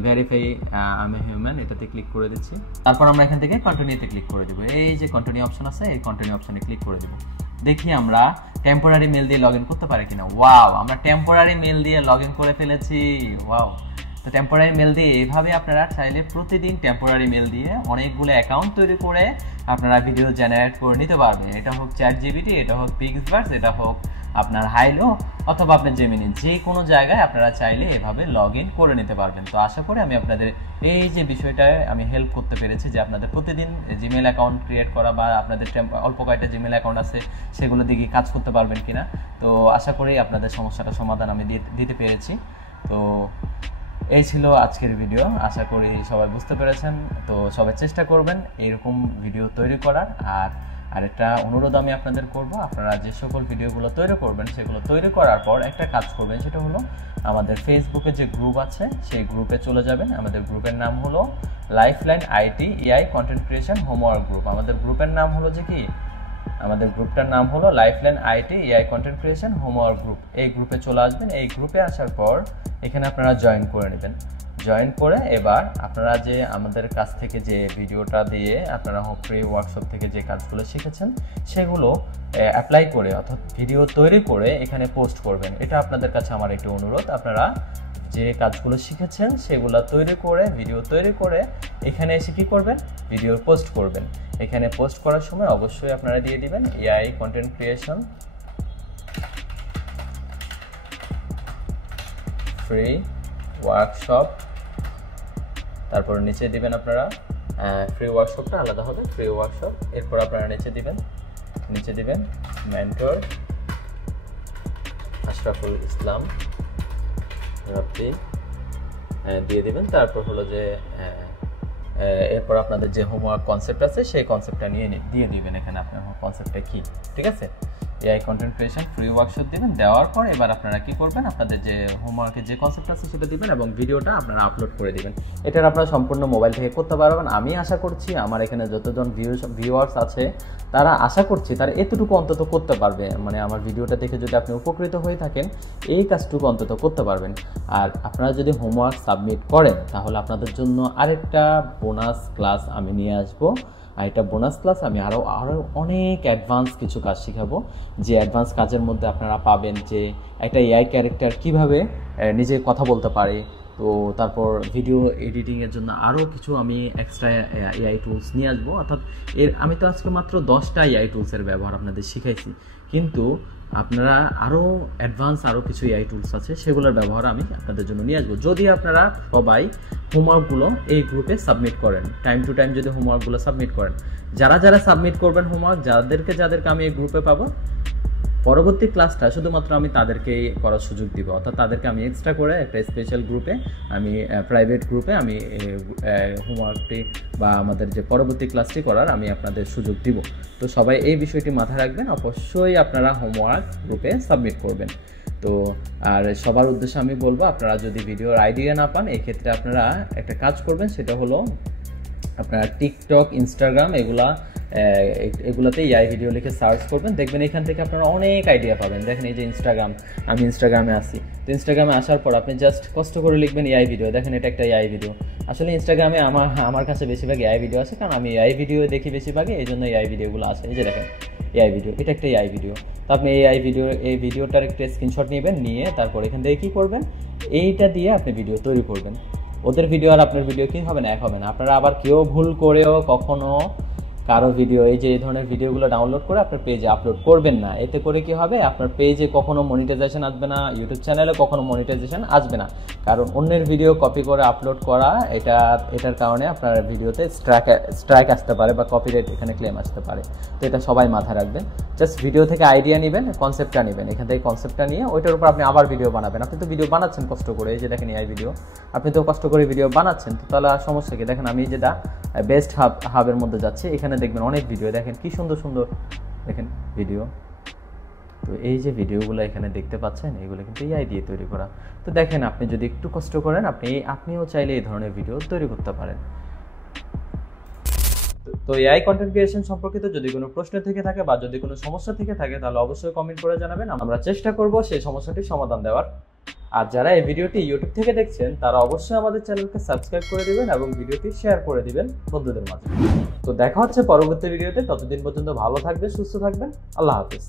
ভেরিফাই আই এম হিউম্যান এটাতে ক্লিক করে দিচ্ছি। তারপর আমরা এখান থেকে কন্টিনিউতে ক্লিক করে দেবো। এই যে কন্টিনিউ অপশন আছে, এই কন্টিনিউ অপশনে ক্লিক করে দেবো। দেখি আমরা টেম্পোরারি মেল দিয়ে লগ ইন করতে পারি কিনা। ওয়াও, আমরা টেম্পোরারি মেল দিয়ে লগ ইন করে ফেলেছি। ওয়াও, তো টেম্পোরারি মেল দিয়ে এইভাবে আপনারা চাইলে প্রতিদিন টেম্পোরারি মেল দিয়ে অনেকগুলো অ্যাকাউন্ট তৈরি করে আপনারা ভিডিও জেনারেট করে নিতে পারবেন। এটা হোক চ্যাটজিপিটি, এটা হোক পিক্সভার্স, এটা হোক আপনার হাইলো অথবা আপনার জেমিনি, যে কোনো জায়গায় আপনারা চাইলে এভাবে লগ ইন করে নিতে পারবেন। তো আশা করি আমি আপনাদের এই যে বিষয়টায় আমি হেল্প করতে পেরেছি, যে আপনাদের প্রতিদিন জিমেল অ্যাকাউন্ট ক্রিয়েট করা বা আপনাদের অল্প কয়েকটা জিমেল অ্যাকাউন্ট আছে সেগুলো দিকে কাজ করতে পারবেন কিনা। তো আশা করি আপনাদের সমস্যাটা সমাধান আমি দিতে পেরেছি। তো এই ছিল আজকের ভিডিও, আশা করি সবাই বুঝতে পেরেছেন। তো সবাই চেষ্টা করবেন এরকম ভিডিও তৈরি করার। আর একটা অনুরোধ আমি আপনাদের করব, আপনারা যে সকল ভিডিওগুলো তৈরি করবেন সেগুলো তৈরি করার পর একটা কাজ করবেন, সেটা হলো আমাদের ফেসবুকে যে গ্রুপ আছে সেই গ্রুপে চলে যাবেন। আমাদের গ্রুপের নাম হলো lifeline IT AI content creation homework group. আমাদের গ্রুপের নাম হলো যে কি, আমাদের গ্রুপটার নাম হলো lifeline IT AI content creation homework group. এই গ্রুপে চলে আসবেন। এই গ্রুপে আসার পর এখানে আপনারা জয়েন করে নেবেন। জয়েন করে এবার আপনারা যে আমাদের কাছ থেকে যে ভিডিওটা দিয়ে আপনারা ফ্রি ওয়ার্কশপ থেকে যে কাজগুলো শিখেছেন সেগুলো অ্যাপ্লাই করে অর্থাৎ ভিডিও তৈরি করে এখানে পোস্ট করবেন। এটা আপনাদের কাছে আমার একটু অনুরোধ, আপনারা যে কাজগুলো শিখেছেন সেগুলো তৈরি করে ভিডিও তৈরি করে এখানে এসে কি করবেন, ভিডিও পোস্ট করবেন। এখানে পোস্ট করার সময় অবশ্যই আপনারা দিয়ে দিবেন AI content creation free workshop, তারপর নিচে দিবেন আপনারা ফ্রি ওয়ার্কশপটা আলাদা হবে, ফ্রি ওয়ার্কশপ। এরপর আপনারা নিচে দিবেন মেন্টর আশরাফুল ইসলাম রাব্বি দিয়ে দিবেন। তারপর হলো যে এরপর আপনাদের যে হোমওয়ার্ক কনসেপ্ট আছে সেই কনসেপ্টটা দিয়ে দিবেন এখানে আপনার কনসেপ্টটা কি, ঠিক আছে। AI content creation free workshop দিবেন। দেওয়ার পর এবার আপনারা কি করবেন, আপনাদের যে হোমওয়ার্কের যে কনসেপ্ট আছে সেটা দিবেন এবং ভিডিওটা আপনারা আপলোড করে দিবেন। এটার আপনারা সম্পূর্ণ মোবাইল থেকে করতে পারবেন। আমি আশা করছি আমার এখানে যতজন ভিউয়ার্স আছে তারা আশা করছি তারা এতটুকু অন্তত করতে পারবে, মানে আমার ভিডিওটা দেখে যদি আপনি উপকৃত হয়ে থাকেন এই কাজটুকু অন্তত করতে পারবেন। আর আপনারা যদি হোমওয়ার্ক সাবমিট করেন তাহলে আপনাদের জন্য আরেকটা বোনাস ক্লাস আমি নিয়ে আসবো। আর এটা বোনাস ক্লাস আমি আরও অনেক অ্যাডভান্স কিছু কাজ শেখাবো, যে অ্যাডভান্স কাজের মধ্যে আপনারা পাবেন যে একটা এআই ক্যারেক্টার কীভাবে নিজে কথা বলতে পারে। তো তারপর ভিডিও এডিটিংয়ের জন্য আরও কিছু আমি এক্সট্রা এআই টুলস নিয়ে আসবো। অর্থাৎ আমি তো আজকে মাত্র 10টা এআই টুলসের ব্যবহার আপনাদের শিখাইছি, কিন্তু আপনারা আরও অ্যাডভান্স আরও কিছু এআই টুলস আছে সেগুলোর ব্যবহার আমি আপনাদের জন্য নিয়ে আসবো, যদি আপনারা সবাই হোমওয়ার্কগুলো এই গ্রুপে সাবমিট করেন। টাইম টু টাইম যদি হোমওয়ার্কগুলো সাবমিট করেন, যারা সাবমিট করবেন হোমওয়ার্ক, যাদেরকে আমি এই গ্রুপে পাবো, পরবর্তী ক্লাসটা শুধুমাত্র আমি তাদেরকেই করার সুযোগ দিব। অর্থাৎ তাদেরকে আমি এক্সট্রা করে একটা স্পেশাল গ্রুপে, আমি প্রাইভেট গ্রুপে আমি হোমওয়ার্কটি বা আমাদের যে পরবর্তী ক্লাসটি করার আমি আপনাদের সুযোগ দিব। তো সবাই এই বিষয়টি মাথায় রাখবেন, অবশ্যই আপনারা হোমওয়ার্ক গ্রুপে সাবমিট করবেন। তো আর সবার উদ্দেশ্যে আমি বলবো, আপনারা যদি ভিডিওর আইডিয়া না পান এই ক্ষেত্রে আপনারা একটা কাজ করবেন, সেটা হলো আপনারা টিকটক, ইনস্টাগ্রাম এগুলা এগুলোতে এআই ভিডিও লিখে সার্চ করবেন, দেখবেন এখান থেকে আপনারা অনেক আইডিয়া পাবেন। দেখেন এই যে ইনস্টাগ্রাম, আমি ইনস্টাগ্রামে আসি, তো ইনস্টাগ্রামে আসার পর আপনি জাস্ট কষ্ট করে লিখবেন এআই ভিডিও। দেখেন এটা একটা এআই ভিডিও। আসলে ইনস্টাগ্রামে আমার কাছে বেশিরভাগ এআই ভিডিও আছে, কারণ আমি এআই ভিডিও দেখি বেশিরভাগই, এই জন্য এআই ভিডিওগুলো আছে। এই যে দেখেন এআই ভিডিও, এটা একটা এআই ভিডিও। তো আপনি এই ভিডিওটার একটা স্ক্রিনশট নেবেন, নিয়ে তারপর এখান থেকে কী করবেন, এইটা দিয়ে আপনি ভিডিও তৈরি করবেন। ওদের ভিডিও আর আপনার ভিডিও কি হবে না, এক হবে না। আপনারা আবার কেউ ভুল করেও কখনো কারো ভিডিও, এই যে এই ধরনের ভিডিওগুলো ডাউনলোড করে আপনার পেজে আপলোড করবেন না। এতে করে কি হবে, আপনার পেজে কখনো মনিটাইজেশন আসবে না, ইউটিউব চ্যানেলে কখনো মনিটাইজেশন আসবে না। কারণ অন্যের ভিডিও কপি করে আপলোড করা, এটার কারণে আপনার ভিডিওতে স্ট্রাইক আসতে পারে বা কপিরাইট এখানে ক্লেম আসতে পারে। তো এটা সবাই মাথায় রাখবেন। জাস্ট ভিডিও থেকে আইডিয়া নেবেন, কনসেপ্টটা নেবেন, এখান থেকে কনসেপ্টটা নিয়ে ওইটার উপর আপনি আবার ভিডিও বানাবেন। আপনি তো ভিডিও বানাচ্ছেন কষ্ট করে, এই যে দেখেন এআই ভিডিও, আপনি তো কষ্ট করে ভিডিও বানাচ্ছেন, তো তাহলে আর সমস্যা কি। দেখেন আমি যেটা বেস্ট হাবের মধ্যে যাচ্ছি, এখানে দেখবেন অনেক ভিডিও, দেখেন কি সুন্দর সুন্দর দেখেন ভিডিও। তো এই যে ভিডিওগুলো এখানে দেখতে পাচ্ছেন, এগুলো কিন্তু এআই দিয়ে তৈরি করা। তো দেখেন আপনি যদি একটু কষ্ট করেন, আপনিও চাইলে এই ধরনের ভিডিও তৈরি করতে পারেন। তো এআই কন্টেন্ট ক্রিয়েশন সম্পর্কিত যদি কোনো প্রশ্ন থেকে থাকে বা যদি কোনো সমস্যা থেকে থাকে, তাহলে অবশ্যই কমেন্ট করে জানাবেন, আমরা চেষ্টা করব সেই সমস্যাটির সমাধান দেওয়ার। আর যারা এই ভিডিওটি ইউটিউব থেকে দেখছেন, তারা অবশ্যই আমাদের চ্যানেলকে সাবস্ক্রাইব করে দিবেন এবং ভিডিওটি শেয়ার করে দিবেন বন্ধুদের মাঝে। তো দেখা হচ্ছে পরবর্তী ভিডিওতে, ততদিন পর্যন্ত ভালো থাকবেন, সুস্থ থাকবেন, আল্লাহ হাফেজ।